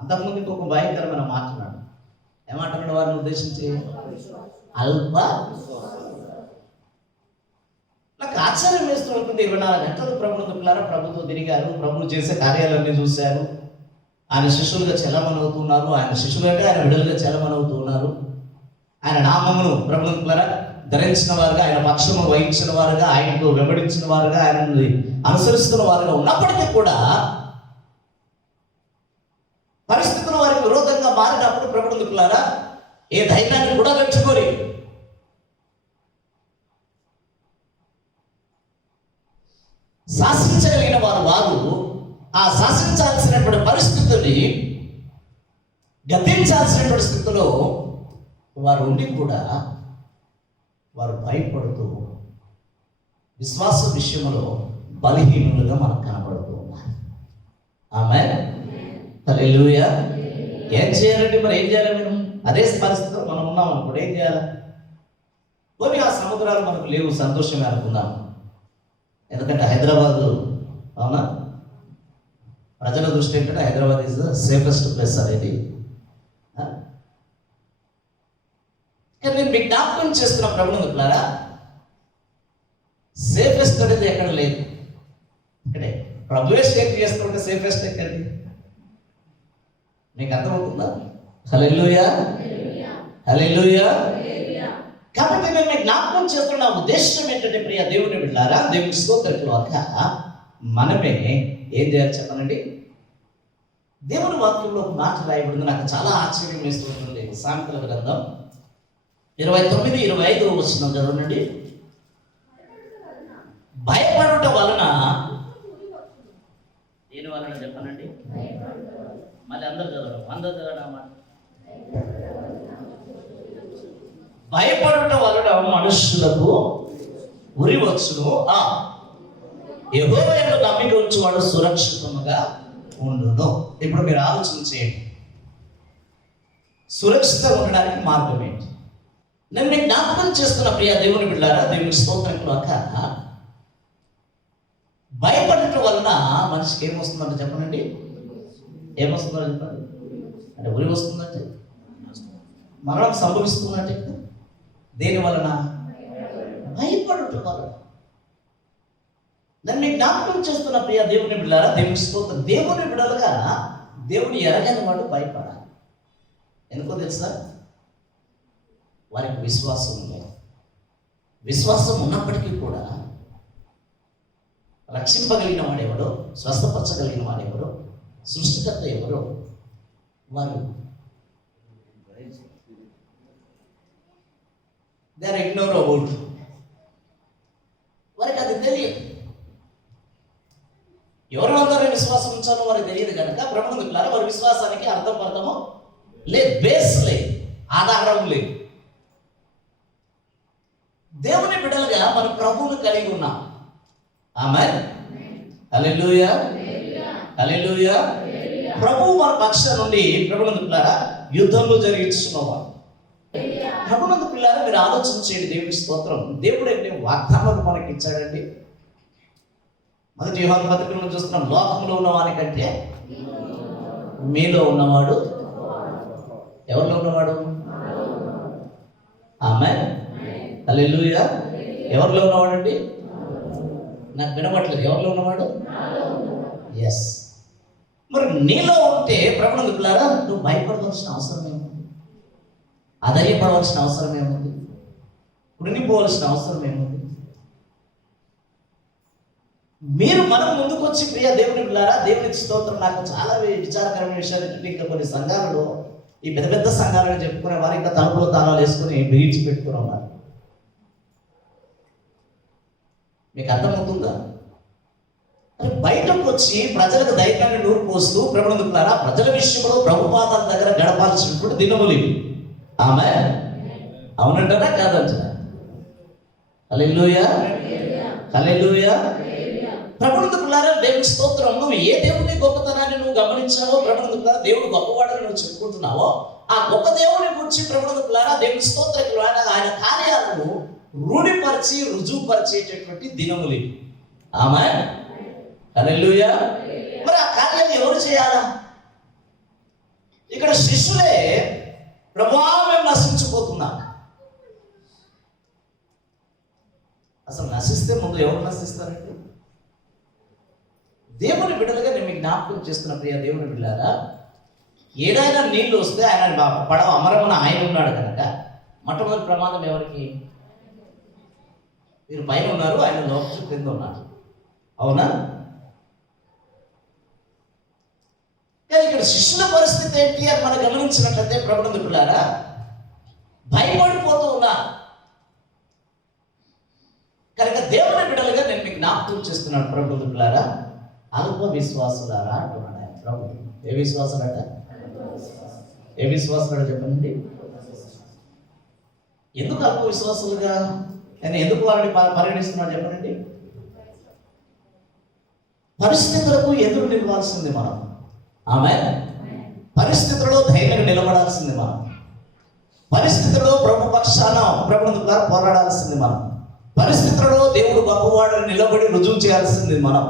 అంతకుముందుకు ఒక భయంకరమైన మాట్లాడు. ఏమంటున్నాడు వారిని ఉద్దేశించి? అల్ప. నాకు ఆశ్చర్యం వేస్తూ ఉంటుంది. 24 గంటలు ప్రభుత్వం తిరిగారు, ప్రభువు చేసే కార్యాలన్నీ చూశారు. ఆయన శిష్యులుగా చలమనవుతున్నారు. ఆయన శిష్యులు అంటే ఆయన విడుదలుగా చలమనవుతున్నారు. ఆయన నామమును ప్రభుత్వ ధరించిన వారుగా, ఆయన పక్షము వహించిన వారుగా, ఆయనకు వెంబడించిన వారుగా, ఆయనను అనుసరిస్తున్న వారుగా ఉన్నప్పటికీ కూడా పరిస్థితులు వారికి విరోధంగా మారినప్పుడు ప్రభుత్వారా ఏ ధైర్యాన్ని కూడా గట్టుకోరి శాసించగలిగిన వారు ఆ శాసించాల్సినటువంటి పరిస్థితుల్ని గతించాల్సినటువంటి స్థితిలో వారు ఉండి కూడా వారు భయపడుతూ విశ్వాస విషయంలో బలహీనులుగా మనకు కనపడుతూ ఉన్నారు. ఆమేన్. హల్లెలూయా. ఏం చేయాలంటే మరి ఏం చేయాలి? మీరు అదే పరిస్థితిలో మనం ఉన్నాం అనుకోండి, ఏం చేయాలి? పోనీ ఆ సముద్రాలు మనకు లేవు, సంతోషమే అనుకుందాం. ఎందుకంటే హైదరాబాద్, అవునా, ప్రజల దృష్టి ఏంటంటే Hyderabad is the safest place అనేది. కానీ నేను మీకు జ్ఞాపకం చేస్తున్న ప్రభుత్వారా, సేఫెస్ట్ అనేది ఎక్కడ లేదు. ఇక్కడే ప్రభువే స్టేట్ చేస్తుంటే సేఫెస్ట్ ఎక్కడి? మీకు అర్థమవుతుందా? హల్లెలూయా. హల్లెలూయా. కాబట్టి నేను మీకు జ్ఞాపకం చేస్తున్న ఉద్దేశం ఏంటంటే, ప్రియ దేవుని బిడ్డలారా, దేవుని స్తోత్రకులాక మనమే ఏం చేయాలి చెప్పనండి? దేవుని వాక్యంలో ఒక మాట రాయబడింది, నాకు చాలా ఆశ్చర్యం వేస్తుంటుంది. సామెతల గ్రంథం 29-25 వచనం చదవండి. భయపడుట వలన, దేని వలన చెప్పనండి? మళ్ళీ అందరు చదవడం మాట. భయపడుట వలన మనుషులకు ఉరి వచ్చును, యెహోవా యందు నమ్మిక ఉంచువాడు సురక్షితంగా ఉండును. ఇప్పుడు మీరు ఆలోచన చేయండి, సురక్షితంగా ఉండడానికి మార్గం ఏంటి? నేను మీకు జ్ఞాపకం చేస్తున్న ప్రియ దేవుని బిడ్డారా, దేవుని స్తోత్రంలోక భయపడటం వలన మనిషికి ఏమొస్తుందంటే చెప్పనండి? ఏమొస్తుందో చెప్పండి. అంటే ఉరి వస్తుందంటే మరణం సంభవిస్తుందంటే దేని వలన? భయపడటం వలన. నేను మీకు జ్ఞాపకం చేస్తున్న ప్రియ దేవుని బిడ్డారా, దేవుని స్తోత్రం. దేవుని బిడ్డలుగా దేవుని ఎరగని వాడు భయపడాలి. ఎందుకో తెలుసా? వారికి విశ్వాసం లేదు. విశ్వాసం ఉన్నప్పటికీ కూడా రక్షింపగలిగిన వాడెవడో, స్వస్థపరచగలిగిన వాడెవడో, సృష్టికర్త ఎవరో వారు దే ఆర్ ఇగ్నోర్ అబౌట్. వారికి అది తెలియదు. ఎవరి వల్ల విశ్వాసం ఉంచాలో వారికి తెలియదు కనుక ప్రభుత్వం వారి విశ్వాసానికి అర్థం లేదు, బేస్ లేదు, ఆధారం లేదు. దేవుని బిడ్డలుగా మన ప్రభువును కలిగి ఉన్నాం. ఆమేన్. హల్లెలూయా, హల్లెలూయా. ప్రభువు మన పక్షం నుండి ప్రభునందు పిల్లారా యుద్ధంలో జరిగించుకున్నవాడు. ప్రభునందు పిల్లారా మీరు ఆలోచన చేయండి. దేవుని స్తోత్రం. దేవుడు ఎన్ని వాగ్దానాలు మనకి ఇచ్చాడండి. మొదటి యోహాను పత్రికలో చూస్తున్నాం, లోకంలో ఉన్నవాని కంటే మీలో ఉన్నవాడు. ఎవరిలో ఉన్నవాడు? ఆమేన్. హల్లెలూయా. ఎవరిలో ఉన్నవాడండి? నాకు వినపట్లేదు. ఎవరిలో ఉన్నవాడు? ఎస్. మరి నీలో ఉంటే ప్రభునందు పిల్లారా నువ్వు భయపడవలసిన అవసరం ఏముంది? అధైర్యపడవలసిన అవసరం ఏముంది? కృంగిపోవలసిన అవసరం ఏముంది? మనం ముందుకు వచ్చి ప్రియ దేవుని పిల్లారా, దేవునికి స్తోత్రం. నాకు చాలా విచారకరమైన విషయాలు ఏంటంటే, ఇంకా కొన్ని సంఘాలలో ఈ పెద్ద పెద్ద సంఘాలను చెప్పుకునే వారు ఇంకా తలుపులో తాళాలు వేసుకుని బిగించి పెట్టుకుని ఉన్నారు. మీకు అర్థమవుతుందా? బయటకు వచ్చి ప్రజలకు ధైర్యాన్ని నూరు పోస్తూ ప్రభునందు పిల్లారా ప్రజల విషయంలో ప్రభుపాదాల దగ్గర గడపాల్సినటువంటి దినములు ఇవి. ఆమేన్. అవునంటారా కాదంటారా? హల్లెలూయా, హల్లెలూయా. ప్రభునందు పిల్లారా దేవుని స్తోత్రం. నువ్వు ఏ దేవుని గొప్పతనాన్ని నువ్వు గమనించావో, ప్రభునందు పిల్లారా దేవుడు గొప్పవాడని నువ్వు చెప్పుకుంటున్నావో, ఆ గొప్ప దేవుని గురించి ప్రభునందు పిల్లారా దేవుని స్తోత్రం ఆయన కార్యాలను రూఢిపరిచి రుజువుపరిచేటటువంటి దినములు ఇవి. ఆమేన్. హల్లెలూయా. మరి ఆ కార్యాలు ఎవరు చేయాలా? ఇక్కడ శిష్యులే ప్రభువా మేము నశించిపోతున్నాం. అసలు నశిస్తే ముందు ఎవరు నశిస్తారండి? దేవుని బిడ్డలుగా నేను మీకు జ్ఞాపకం చేస్తున్న ప్రియ దేవుని బిడ్డలారా, ఏదైనా నీళ్లు వస్తే ఆయన పడవ అమరమున ఆయన ఉన్నాడు కనుక మొట్టమొదటి ప్రమాదం ఎవరికి? మీరు పైన ఉన్నారు, ఆయన లోపల కింద ఉన్నారు. అవునా? కానీ ఇక్కడ శిష్యుల పరిస్థితి ఏంటి అని మనం గమనించినట్లయితే ప్రభునందు పిల్లారా భయపడిపోతూ ఉన్నారు. కనుక దేవుని బిడ్డలుగా నేను మీకు జ్ఞాపకం చేస్తున్నాను ప్రభునందు పిల్లారా, అల్ప విశ్వాసులారా అంటున్నాడు ఆయన ప్రభు. ఏ విశ్వాసులట? ఏ విశ్వాసులాట చెప్పండి. ఎందుకు అల్ప విశ్వాసులుగా నేను ఎందుకు వారిని పరిగణిస్తున్నాడు చెప్పండి. పరిస్థితులకు ఎదురు నిలవాల్సింది మనం. ఆమేన్. పరిస్థితుల్లో ధైర్యంగా నిలబడాల్సింది మనం. పరిస్థితుల్లో ప్రభు పక్షాన ప్రభునందు పోరాడాల్సింది మనం. పరిస్థితుల్లో దేవుడు గొప్పవాడని నిలబడి రుజువు చేయాల్సింది మనం.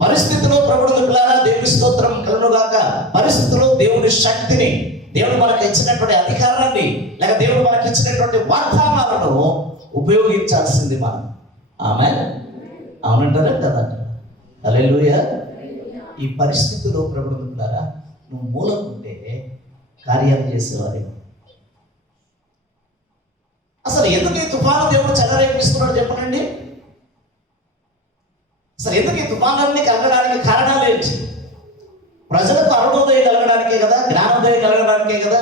పరిస్థితిలో ప్రభునందు పిల్లారా దేవుని స్తోత్రం కలుగుగాక. పరిస్థితుల్లో దేవుని శక్తిని, దేవుడు మనకు ఇచ్చినటువంటి అధికారాన్ని, లేక దేవుడు మనకి ఇచ్చినటువంటి వాగ్దానాలను ఉపయోగించాల్సింది మనం. ఆమేన్. అవునంటారా కదా? హల్లెలూయా. ఈ పరిస్థితిలో ప్రభునందు పిల్లారా నువ్వు మూలకుంటే కార్యాలు చేసేవారే. అసలు ఎందుకు ఈ తుఫాను దేవుడు చెలరేపిస్తున్నాడు చెప్పనండి. అసలు ఎందుకు ఈ తుఫానులన్నీ కలగడానికి కారణాలు ఏంటి? ప్రజలకు అరుణోదయం కలగడానికే కదా, జ్ఞానోదయం కలగడానికే కదా.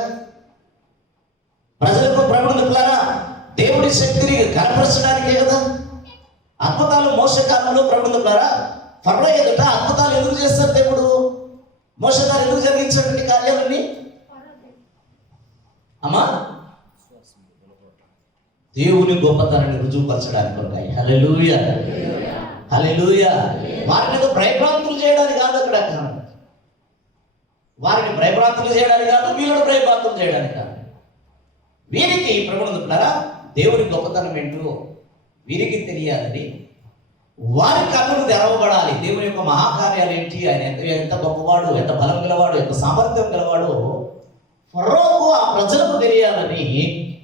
ప్రజలకు ప్రభునందు పిల్లారా దేవుడి శక్తిని కనపరచడానికే కదా. అద్భుతాలు మోసే కాలంలో ప్రభునందు పిల్లారా ఫరో ఎదుట అద్భుతాలు ఎందుకు చేస్తారు దేవుడు? మోసే గారు ఎందుకు జరిగించినటువంటి కార్యాలన్నీ అమ్మా దేవుని గొప్పతనాన్ని రుజువుపరచడానికి కొరకాయి. హల్లెలూయా, హల్లెలూయా. వారిని ఏదో భయభ్రాంతులు చేయడానికి కాదు అక్కడ. వారిని భయభ్రాంతులు చేయడానికి కాదు, వీళ్ళని భయభ్రాంతులు చేయడానికి కాదు. వీరికి ప్రభునందు పిల్లారా దేవుని గొప్పతనం ఏంటో వీరికి తెలియాలని, వారి కన్నులు తెరవబడాలి. దేవుని యొక్క మహాకార్యాలు ఏంటి, ఆయన ఎంత గొప్పవాడు, ఎంత బలం గలవాడు, ఎంత సామర్థ్యం గలవాడు ఫరోకు ఆ ప్రజలకు తెలియాలని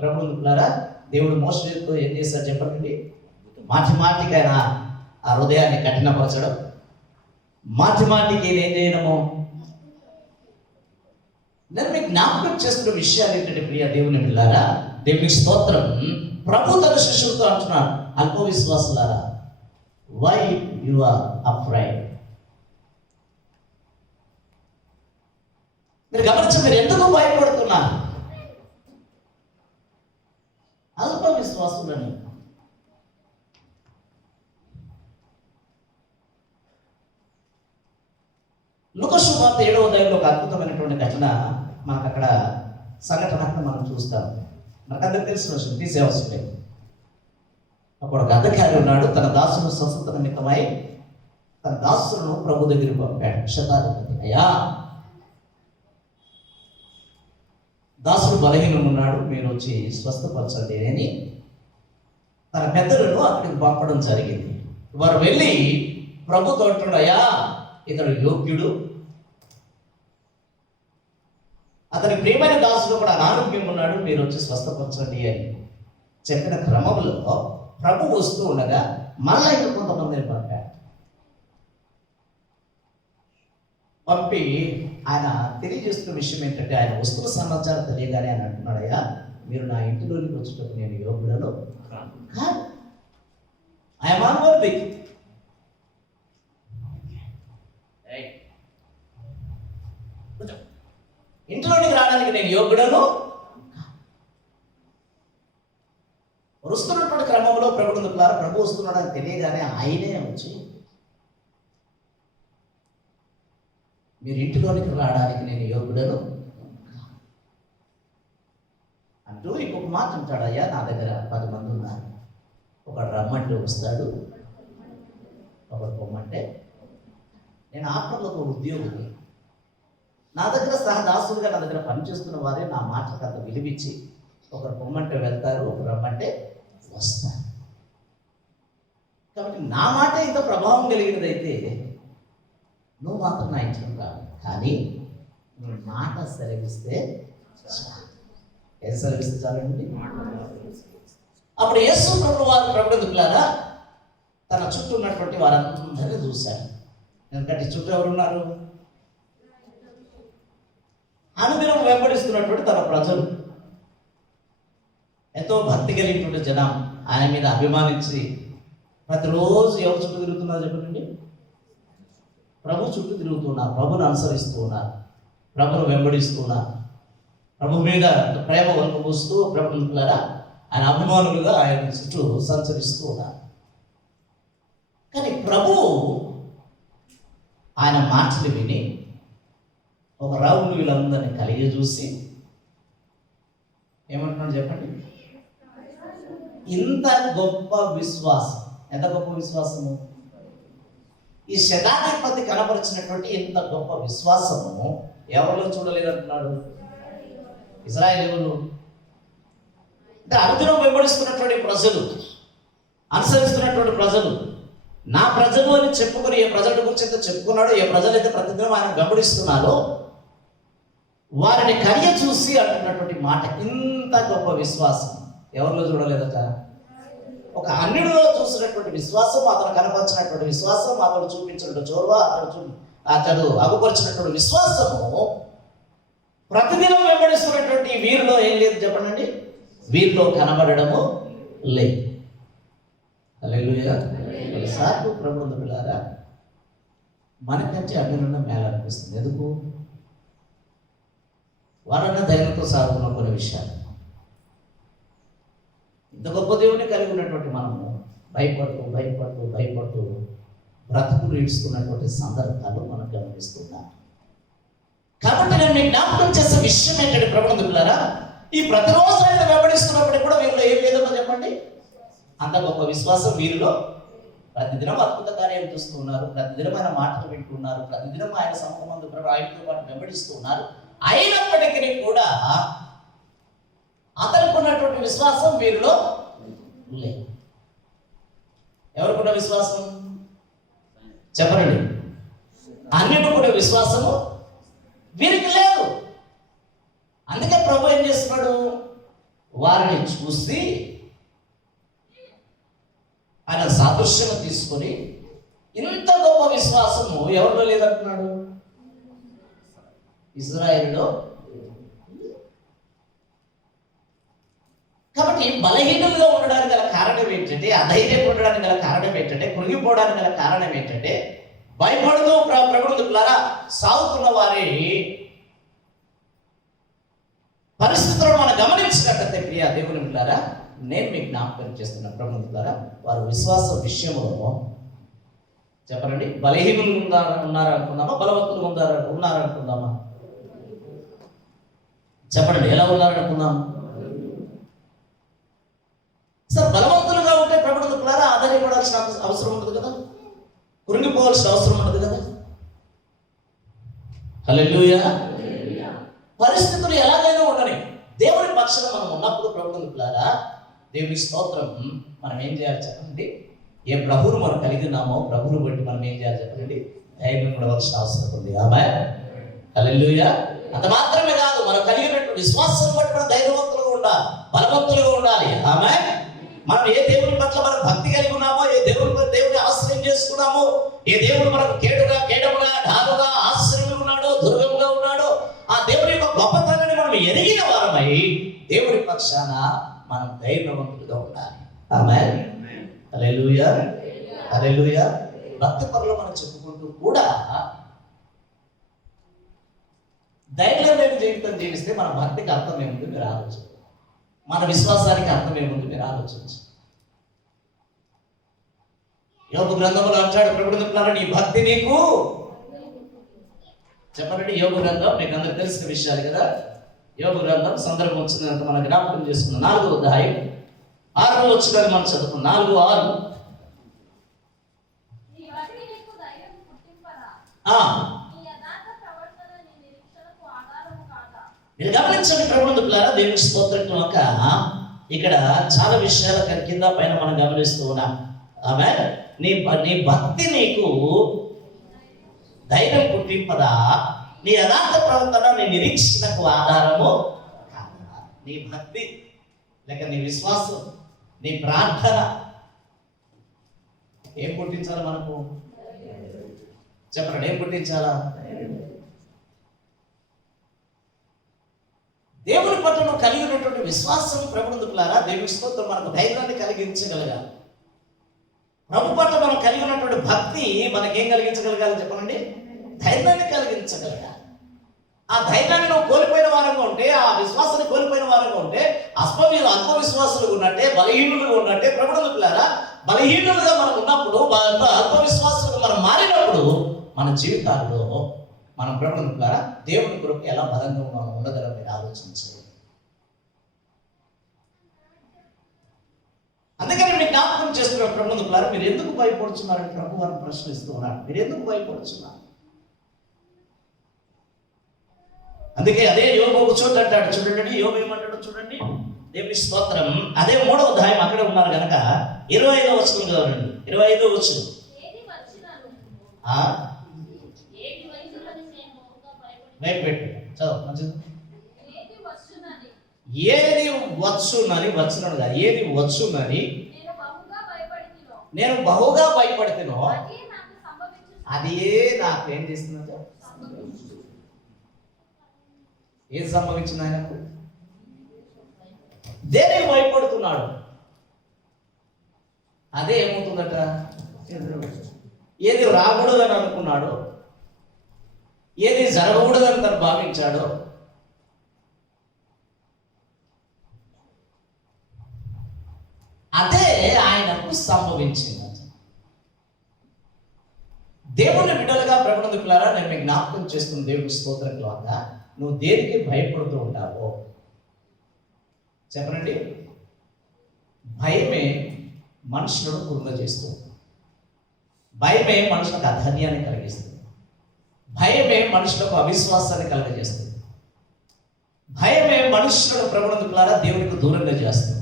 ప్రభునందు పిల్లారా దేవుడు మోషేతో ఏం చేశాడు చెప్పండి. మాటి మాటికి ఆయన ఆ హృదయాన్ని కఠినపరచడం, మాటి మాటికి ఏం చేయడము. నేను మీకు జ్ఞాపకం చేస్తున్న విషయాలు ఏంటంటే ప్రియ దేవుని పిల్లారా, దేవునికి స్తోత్రం. ప్రభు తన శిష్యులతో అంటున్నాడు, అల్ప విశ్వాసులారా వై యు ఆర్ అఫ్రైడ్. మీరు గమనించండి, మీరు ఎందుకు భయపడుతున్నారు? అల్ప విశ్వాసులని. లూకా సువార్త 7వ అధ్యాయంలో ఒక అద్భుతమైనటువంటి ఘటన మనకు అక్కడ సంఘటన మనం చూస్తాం. మనకందరికి తెలిసిన విషయం, తీసే అవసరం లేదు. అప్పుడు ఒక అధికారి ఉన్నాడు, తన దాసును స్వస్థత నిమిత్తమై తన దాసులను ప్రభు దగ్గరికి పంపాడు. శతాధిపతి, అయ్యా దాసుడు బలహీనం ఉన్నాడు, మీరు వచ్చి స్వస్థపరచండి అని తన పెద్దలను అక్కడికి పంపడం జరిగింది. వారు వెళ్ళి ప్రభుతో అంటున్నాడు, అయ్యా ఇతడు యోగ్యుడు, అతని ప్రియమైన దాసుడు కూడా అనారోగ్యం ఉన్నాడు, మీరు వచ్చి స్వస్థపరచండి అని చెప్పిన క్రమంలో ప్రభు వస్తూ ఉండగా మళ్ళా ఇంకా కొంతమందిని పంపాడు. పంపి ఆయన తెలియజేస్తున్న విషయం ఏంటంటే, ఆయన వస్తున్న సమాచారం తెలియగానే ఆయన అంటున్నాడు, అయ్యా మీరు నా ఇంటిలోనికి వచ్చేటప్పుడు నేను యోగ్యుడను కాదు, ఐఎమ్ అన్వర్ది. ఇంట్లోనికి రావడానికి నేను యోగ్యుడను. వస్తున్నటువంటి క్రమంలో ప్రభు వస్తున్నాడని తెలియగానే ఆయనే వచ్చి మీరు ఇంటిలోనికి రావడానికి నేను యోగ్యుడను అంటూ ఇంకొక మాట అంటాడు, అయ్యా నా దగ్గర 10 మంది ఉన్నారు, ఒకడు రమ్మంటే వస్తాడు, ఒకడు పొమ్మంటే. నేను ఆత్మలో ఒక ఉద్యోగిని, నా దగ్గర సహదాసులుగా నా దగ్గర పనిచేస్తున్న వారే నా మాటకు అంత విలువిచ్చి ఒకరు పొమ్మంటే వెళ్తారు, ఒకరు రమ్మంటే వస్తారు. కాబట్టి నా మాట ఇంత ప్రభావం కలిగినదైతే నువ్వు మాత్రం నా ఇంట్లో కాదు, కానీ నువ్వు మాట సెలవిస్తే ఏం సెలవిస్తే చాలండి. అప్పుడు యేసు ప్రభు వారు ప్రభులారా తన చుట్టూ ఉన్నటువంటి వారందరినీ చూశారు. ఎందుకంటే చుట్టూ ఎవరున్నారు? అనుదినం వెంబడిస్తున్నటువంటి తన ప్రజలు, ఎంతో భక్తి కలిగినటువంటి జనం, ఆయన మీద అభిమానించి ప్రతిరోజు ఎవరు చుట్టూ తిరుగుతున్నారు చెప్పండి? ప్రభు చుట్టూ తిరుగుతున్నారు, ప్రభుని అనుసరిస్తూ ఉన్నారు, ప్రభును వెంబడిస్తున్నారు, ప్రభు మీద ప్రేమ వస్తూ ప్రభులారా ఆయన అభిమానులుగా ఆయన చుట్టూ సంచరిస్తూ ఉన్నారు. కానీ ప్రభు ఆయన మాటలు విని ఒక రావును వీళ్ళందరినీ కలిగి చూసి ఏమంటున్నాడు చెప్పండి? ఇంత గొప్ప విశ్వాసం, ఎంత గొప్ప విశ్వాసము! ఈ శతాధిపతి కనపరిచినటువంటి ఇంత గొప్ప విశ్వాసము ఎవరిలో చూడలేదు అంటున్నాడు? ఇశ్రాయేలీయులు అంటే అనుదినం వెంబడిస్తున్నటువంటి ప్రజలు, అనుసరిస్తున్నటువంటి ప్రజలు, నా ప్రజలు అని చెప్పుకొని ఏ ప్రజల గురించి అయితే చెప్పుకున్నాడో, ఏ ప్రజలైతే ప్రతిదినం ఆయన వెంబడిస్తున్నారో వారిని కలియ చూసి అంటున్నటువంటి మాట, ఇంత గొప్ప విశ్వాసం ఎవరిలో చూడలేదట? ఒక అన్యుడిలో చూసినటువంటి విశ్వాసం, అతను కనపరిచినటువంటి విశ్వాసం, అతడు చూపించినటువంటి చోర్వ, అతడు అగుపరిచినటువంటి విశ్వాసము ప్రతిదినం వెంబడిస్తున్నటువంటి వీరిలో ఏం లేదు చెప్పండి? వీరిలో కనబడము లేదు. హల్లెలూయా. కొన్నిసార్లు ప్రభువుల పిల్లారా మనకంటే అన్యులున్న మేలనిపిస్తుంది. ఎందుకు? వారన్నా ధైర్యంతో సాగుతున్న కొన్ని విషయాలు. ఇంత గొప్ప దేవుని కలిగి ఉన్నటువంటి మనము భయపడుతూ బ్రతుకులు ఈడ్చుకున్నటువంటి సందర్భాలు మనం గమనిస్తున్నాం. కాబట్టి నేను మీకు జ్ఞాపకం చేసే విషయం ఏంటంటే ప్రభువులారా, ఈ ప్రతిరోజు ఆయన వెంబడిస్తున్నప్పుడు కూడా వీరిలో ఏం లేదమ్మా చెప్పండి? అంత గొప్ప విశ్వాసం వీరిలో. ప్రతిదినం అద్భుత కార్యాలు చూస్తున్నారు, ప్రతిదినం ఆయన మాటలు వింటున్నారు, ప్రతిదినం ఆయన సమూహమందు ఆయనతో పాటు వెంబడిస్తూ ఉన్నారు. అయినప్పటికీ కూడా అతనికి ఉన్నటువంటి విశ్వాసం వీరిలో లేదు. ఎవరికున్న విశ్వాసం చెప్పండి? అన్నిటికున్న విశ్వాసము వీరికి లేదు. అందుకే ప్రభు ఏం చేస్తున్నాడు? వారిని చూసి ఆయన సాదృశ్యం తీసుకొని ఇంత గొప్ప విశ్వాసము ఎవరిలో లేదంటున్నాడు? ఇజ్రాయేలులో. కాబట్టి బలహీనంగా ఉండడానికి గల కారణం ఏంటంటే, అధైర్యంగా ఉండడానికి గల కారణం ఏంటంటే, కృంగిపోవడానికి గల కారణం ఏంటంటే, భయపడుతూ ప్రభువులారా సాగుతున్న వారి పరిస్థితులను మనం గమనించినట్లయితే ప్రియ దేవుని బిడ్డలారా, నేను మీకు జ్ఞాపకం చేస్తున్న ప్రభువులారా, వారి విశ్వాస విషయంలో చెప్పండి, బలహీనులు ఉన్నారనుకుందామా, బలవంతులు ఉన్నారనుకుందామా? చెప్పండి, ఎలా ఉన్నారనుకున్నాం? సార్ బలవంతులుగా ఉంటే ప్రభుత్వారా ఆధారపడాల్సిన అవసరం ఉండదు కదా, కృంగిపోవాల్సిన అవసరం ఉండదు కదా. హల్లెలూయా. పరిస్థితులు ఎలాగైనా ఉండని దేవుని పక్షాన మనం ఉన్నప్పుడు ప్రభుత్వారా దేవుని స్తోత్రం. మనం ఏం చేయాలి చెప్పండి? ఏ ప్రభువును మనం కలిగి ఉన్నామో ప్రభువును బట్టి మనం ఏం చేయాలి చెప్పండి? ధైర్యం ఉండవలసిన అవసరం ఉంది. ఆమేన్. హల్లెలూయా. అంత మాత్రమే కాదు, మనం కలిగినట్టు విశ్వాసం బట్టి మనం ధైర్యవంతులుగా ఉండాలి, బలవంతులుగా ఉండాలి. ఆమేన్. మనం ఏ దేవుని పట్ల మనం భక్తి కలిగి ఉన్నామో, ఏ దేవుని ఆశ్రయం చేసుకున్నామో, ఏ దేవుడు మనకు కేడముగా ఢాలుగా ఆశ్రయం ఉన్నాడో, దుర్గముగా ఉన్నాడో, ఆ దేవుని యొక్క గొప్పతనాన్ని మనం ఎరిగిన వారమై దేవుని పక్షాన మనం ధైర్యవంతులుగా ఉండాలి. ఆమేన్. హల్లెలూయా. హల్లెలూయా. భక్తి పనులు మనం చెప్పుకుంటూ కూడా ధైర్యం లేని జీవితం జీవిస్తే మన భక్తికి అర్థం ఏముంది మీరు ఆలోచించండి, మన విశ్వాసానికి అర్థం ఏముంది మీరు ఆలోచించండి. యోబు గ్రంథంలో అంటాడు ప్రభుత్వ, నీ భక్తి నీకు చెప్పండి. యోబు గ్రంథం మీకు అందరికి తెలిసిన విషయాలు కదా. యోబు గ్రంథం సందర్భం వచ్చినంత మనం జ్ఞాపకం చేసుకున్నాం. 4వ అధ్యాయం 6వ వచనాన్ని మనం చదువుకున్నాం. 4:6. మీరు గమనించండి ప్రభుత్వారా దేవుని స్తోత్రం. ఇక్కడ చాలా విషయాల కింద పైన మనం గమనిస్తూ ఉన్నాం. ఆమె నీ భక్తి నీకు ధైర్యం పుట్టింపదా, నీ యథార్థ ప్రవర్తన నీ నిరీక్షణకు ఆధారము కాదా. నీ భక్తి లేక నీ విశ్వాసం, నీ ప్రార్థన ఏం పుట్టించాలి మనకు చెప్పండి? ఏం పుట్టించాలా? దేవుని పట్ల నువ్వు కలిగినటువంటి విశ్వాసం ప్రభుత్వారా దేవుని స్తోత్రం మనకు ధైర్యాన్ని కలిగించగలగాలి. ప్రభు పట్ల మనం కలిగినటువంటి భక్తి మనకేం కలిగించగలగాలి చెప్పండి? ధైర్యాన్ని కలిగించగలగాలి. ఆ ధైర్యాన్ని నువ్వు కోల్పోయిన వారంగా ఉంటే, ఆ విశ్వాసాన్ని కోల్పోయిన వారంగా ఉంటే, ఆత్మవిశ్వాసులుగా ఉన్నట్టే, బలహీనులుగా ఉన్నట్టే. ప్రభుత్వారా బలహీనులుగా మనం ఉన్నప్పుడు, ఆత్మవిశ్వాసులుగా మనం మారినప్పుడు మన జీవితాల్లో మనం ప్రభుత్వారా దేవుని కొరకు ఎలా బలంగా మనం ఉండగలం మీరు ఆలోచించాలి. అందుకని మీకు జ్ఞాపకం చేస్తున్న ప్రభుత్వారా, మీరు ఎందుకు భయపడుతున్నారని ప్రభు వారిని ప్రశ్నిస్తూ ఉన్నారు. మీరు ఎందుకు భయపడుతున్నారు? అందుకే అదే యోబు ఒక చోట అంటాడు చూడండి. యోబు ఏమంటాడు చూడండి, దేవుని స్తోత్రం. అదే 3వ అధ్యాయం అక్కడే ఉన్నారు కనుక 25వ వచనం చదవండి. 25వ వచనం. భయపెట్టు చదువు మంచిది. ఏది వచ్చునని వచ్చినాడు కదా, ఏది వచ్చునని నేను బహుగా భయపడుతున్నా, అదే నాకు ఏం చేస్తున్నా, ఏం సంభవించింది ఆయనకు? దేనికి భయపడుతున్నాడు అదే ఏమవుతుందట, ఏది రాకూడదని అనుకున్నాడో, ఏది జరగకూడదని తను భావించాడో అదే ఆయనకు సంభవించింది. దేవుని బిడ్డలుగా ప్రభుత్వారా నేను మీకు జ్ఞాపకం చేస్తున్న దేవుని స్తోత్రం ద్వారా, నువ్వు దేనికి భయపడుతూ ఉంటావో చెప్పనండి. భయమే మనుషులను కృంగ చేస్తుంది, భయమే మనుషులకు అధైర్యాన్ని కలిగిస్తుంది, భయమే మనుషులకు అవిశ్వాసాన్ని కలగజేస్తుంది, భయమే మనుషులను ప్రభుత్వారా దేవునికి దూరంగా చేస్తుంది,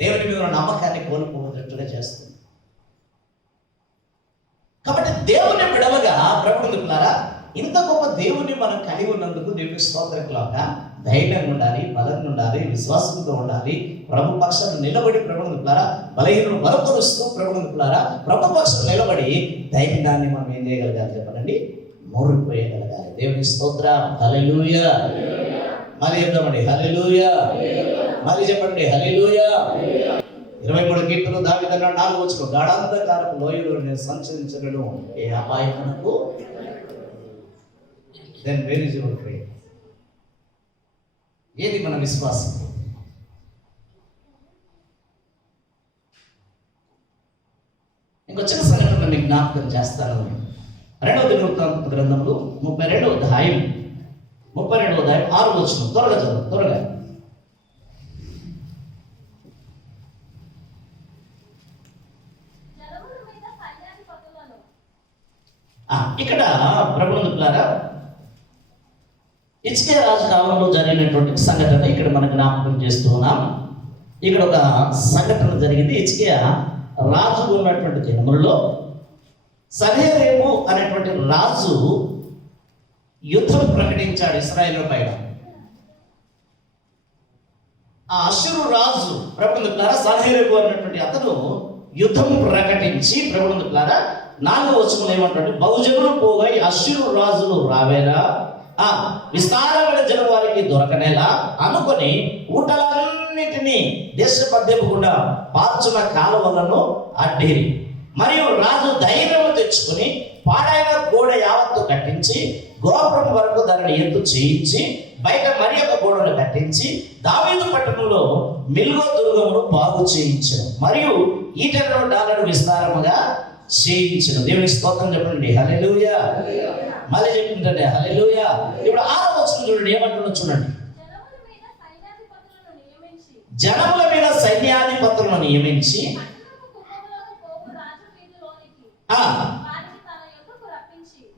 దేవుని మీద నమ్మకాన్ని కోల్పోవట్టుగా చేస్తుంది. కాబట్టి దేవుని బిడవగా ప్రభుత్వారా ఇంత గొప్ప దేవుని మనం కలిగి ఉన్నందుకు దేవుని స్తోత్రంలాగా ధైర్యంగా ఉండాలి, బలంగా ఉండాలి, విశ్వాసంతో ఉండాలి. ప్రభు పక్షాన్ని నిలబడి ప్రభుత్వారా బలహీనను బలపరుస్తూ ప్రభుత్వారా ప్రభు పక్షాన్ని నిలబడి ధైర్యాన్ని మనం ఏం చేయగలగాలి చెప్పండి? మోరిపోయగలగాలి. దేవుని స్తోత్రం. హల్లెలూయా. మళ్ళీ చెప్దామండి హల్లెలూయా. మళ్ళీ చెప్పండి హల్లెలూయా. 23వ కీర్తన దావీదు అన్నాడు 4వ వచనం, గాఢాంధకారపు లోయలో నేను సంచరించగలను, ఏ అపాయమునకు. Then where is your faith? ఏది మన విశ్వాసం? ఇంకొక చిన్న సంఘటన మీకు జ్ఞాపకం చేస్తాను. 2వ దినవృత్తాంత గ్రంథంలో 32వ అధ్యాయం 32వ అధ్యాయం 6వ వచనం. త్వరగా చదువు, త్వరగా. ఇక్కడ ప్రభువులారా హిజ్కియా రాజు కాలంలో జరిగినటువంటి సంఘటన ఇక్కడ మనం జ్ఞాపకం చేస్తూ ఉన్నాం. ఇక్కడ ఒక సంఘటన జరిగింది. హిజ్కియా రాజు ఉన్నటువంటి దినములలో సన్హెరీబు అనేటువంటి రాజు యుద్ధం ప్రకటించాడు ఇశ్రాయేలు పైన. ఆ అష్షూరు రాజు ప్రభువులారా సన్హెరీబు అనేటువంటి అతను యుద్ధం ప్రకటించి ప్రభువులారా 4వ వచనంలో ఏమంటాడు, బహుజనులు పోగా అష్షూరు రాజులు రావేరా, విస్తారమైన జనం వారికి దొరకనేలా అనుకొని ఊటలన్నిటినీ దేశ మధ్యము గుండా పార్చున్న కాలువలను అడ్డిరి. మరియు రాజు ధైర్యం తెచ్చుకొని పాడైన గోడ యావత్తు కట్టించి గోపురం వరకు దానిని ఎత్తు చేయించి బయట మరి ఒక గోడను కట్టించి దావీదు పట్టణంలో మిల్గో దుర్గమును బాగు చేయించను మరియు ఈటెలను డాలను విస్తారముగా చేయించను. దేవుని స్తోత్రం చెప్పండి, హల్లెలూయా. మళ్ళీ చెప్తుంటే హల్లెలూయా. ఇప్పుడు 6వ వచనం చూడండి, ఏమంటున్నా చూడండి. జనముల మీద సైన్యాధిపతులను నియమించి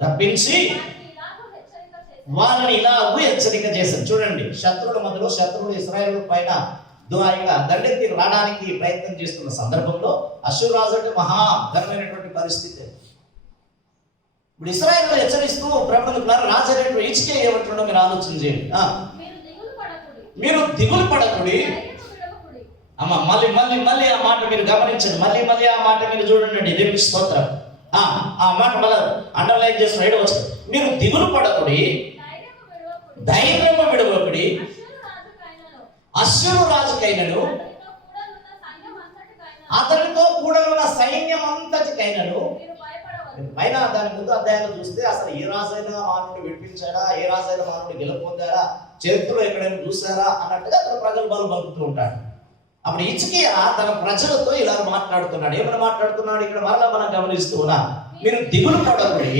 రప్పించి వారిని ఇలాగూ హెచ్చరిక చేశారు. చూడండి, శత్రువుల మధ్యలో శత్రువులు ఇశ్రాయేలు పైన దండెత్తి రావడానికి ప్రయత్నం చేస్తున్న సందర్భంలో అష్షూరు రాజు అంటే మహాఘనమైనటువంటి పరిస్థితి. ఇప్పుడు ఇశ్రాయేలు హెచ్చరిస్తూ ప్రభువులారా రాజు అనేటువంటి హిజ్కియా ఏమంటుండో మీరు ఆలోచన చేయండి. మీరు దిగులు పడకుడి. అమ్మ మళ్ళీ మళ్ళీ మళ్ళీ ఆ మాట మీరు గమనించండి, మళ్ళీ మళ్ళీ ఆ మాట మీరు చూడండి. దేవుని స్తోత్రం. ఆ మాట మళ్ళీ అండర్లైన్ చేసిన 7వ వచనం, మీరు దిగులు పడకుడి, ధైర్యము విడవకుడి, అష్షూరు రాజుకైనను అతనితో కూడా ఉన్న సైన్యం అంతటికైనను. పైన దాని ముందు అధ్యాయాలు చూస్తే అసలు ఏ రాజైనా మానవుడు విడిపించాడా, ఏ రాజైనా మానవుడు గెలుపొందారా, చరిత్రలో ఎక్కడైనా చూసారా అన్నట్టుగా అతను ప్రగల్భాలు పలుకుతూ ఉంటాడు. అప్పుడు హిజ్కియా తన ప్రజలతో ఇలా మాట్లాడుతున్నాడు. ఏమైనా మాట్లాడుతున్నాడు ఇక్కడ మరలా మనం గమనిస్తూ ఉన్నాం. మీరు దిగులు పడకుడి,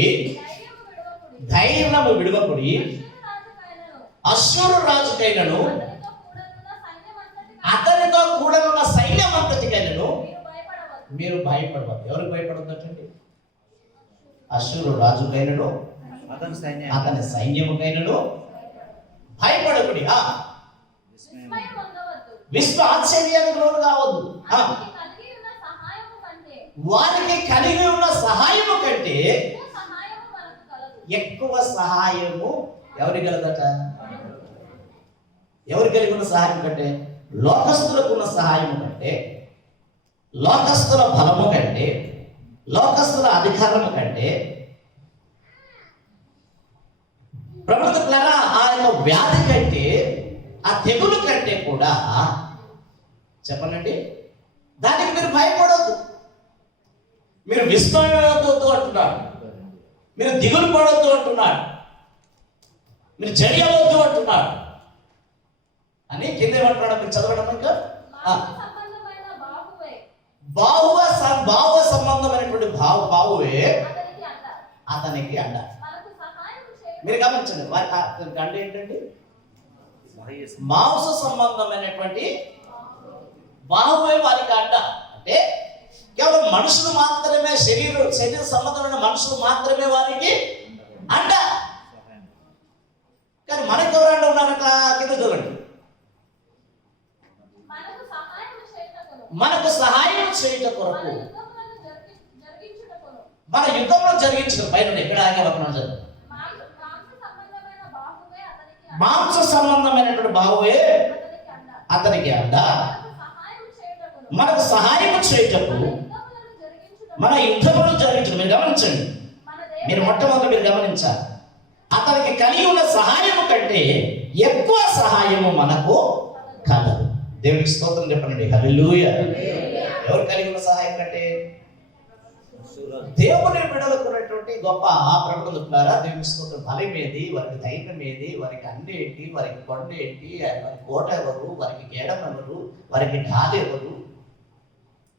ధైర్యము విడవకుడి, అష్షూరు రాజుకైనను అతనితో కూడా ఉన్న సైన్యం అంతటికైనను మీరు భయపడవద్దు. ఎవరికి భయపడవద్దండి? అష్షూరు రాజుకైనను అతని సైన్యముకైనను భయపడకుడి. విశ్వ ఆశ్చర్యానికి లోను కావద్దు. వారికి కలిగి ఉన్న సహాయము కంటే ఎక్కువ సహాయము ఎవరికి కలదట? ఎవరు కలిగి ఉన్న సహాయం కంటే? లోకస్తులకు ఉన్న సహాయము కంటే, లోకస్తుల బలము కంటే, లోకస్తుల అధికారము కంటే, ప్రభువులారా ఆ యొక్క వ్యాధి కంటే, ఆ తెగులు కంటే కూడా చెప్పనండి, దానికి మీరు భయపడవద్దు. మీరు విస్మయవద్దు అంటున్నాడు, మీరు దిగులు పడవద్దు అంటున్నాడు, మీరు జడియవద్దు అంటున్నాడు అని కింద ఏమంటున్నాడు మీరు చదవడం. ఇంకా బాహువ సంబంధమైనటువంటి బాహువే అతనికి అండ. మీరు గమనించండి, వారికి అండ ఏంటండి? మాంస సంబంధమైనటువంటి బాహువే వారికి అండ. అంటే కేవలం మనుషులు మాత్రమే, శరీర సంబంధమైన మనుషులు మాత్రమే వారికి అండ. కానీ మనకు ఎవరు అండ ఉన్నారట? కింద చూడండి, మనకు సహాయం చేయుట కొరకు, మన యుద్ధంలో జరిగించడం. పైన ఎక్కడ ఆగేవకున్నాడు? మాంస సంబంధమైనటువంటి బాహువే అతనికి అండ, మనకు సహాయం చేయుటకు, మన యుద్ధంలో జరిగించడం. మీరు గమనించండి, మీరు మొట్టమొదటి మీరు గమనించాలి, అతనికి కలిగి ఉన్న సహాయము కంటే ఎక్కువ సహాయము మనకు కలదు. దేవునికి స్తోత్రం చెప్పండి, హల్లెలూయా. ఎవరు కలిగి ఉన్న సహాయం కంటే? దేవుని బిడ్డలకున్నటువంటి గొప్ప ప్రభువులారా దేవునికి స్తోత్రం. బలం ఏది, వారికి ధైర్యం ఏది, వారికి అన్ని ఏంటి, వారికి కొండ ఏంటి, వారి కోట ఎవరు, వారికి గేడం ఎవరు, వారికి ఢాలి ఎవరు,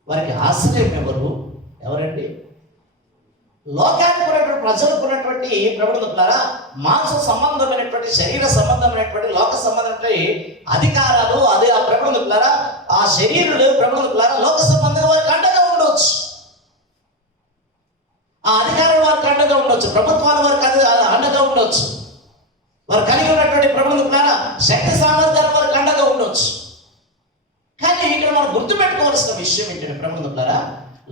వారికి ఆశ్రయం ఎవరు? ఎవరండి? లోకానికి ఉన్నటువంటి ప్రజలకు ఉన్నటువంటి ప్రభుత్వారా మాంస సంబంధమైనటువంటి శరీర సంబంధమైనటువంటి లోక సంబంధమైనటువంటి అధికారాలు అదే ఆ ప్రభుత్వారా ఆ శరీరులు ప్రభుత్వారా లోక సంబంధంగా వారికి అండగా ఉండవచ్చు, ఆ అధికారులు వారికి అండగా ఉండొచ్చు, ప్రభుత్వాలు వారికి అండగా ఉండొచ్చు, వారు కలిగి ఉన్నటువంటి ప్రభుత్వారా శక్తి సామర్థ్యాలు వారికి అండగా ఉండొచ్చు. కానీ ఇక్కడ మనం గుర్తుపెట్టుకోవాల్సిన విషయం ఏంటంటే ప్రభుత్వారా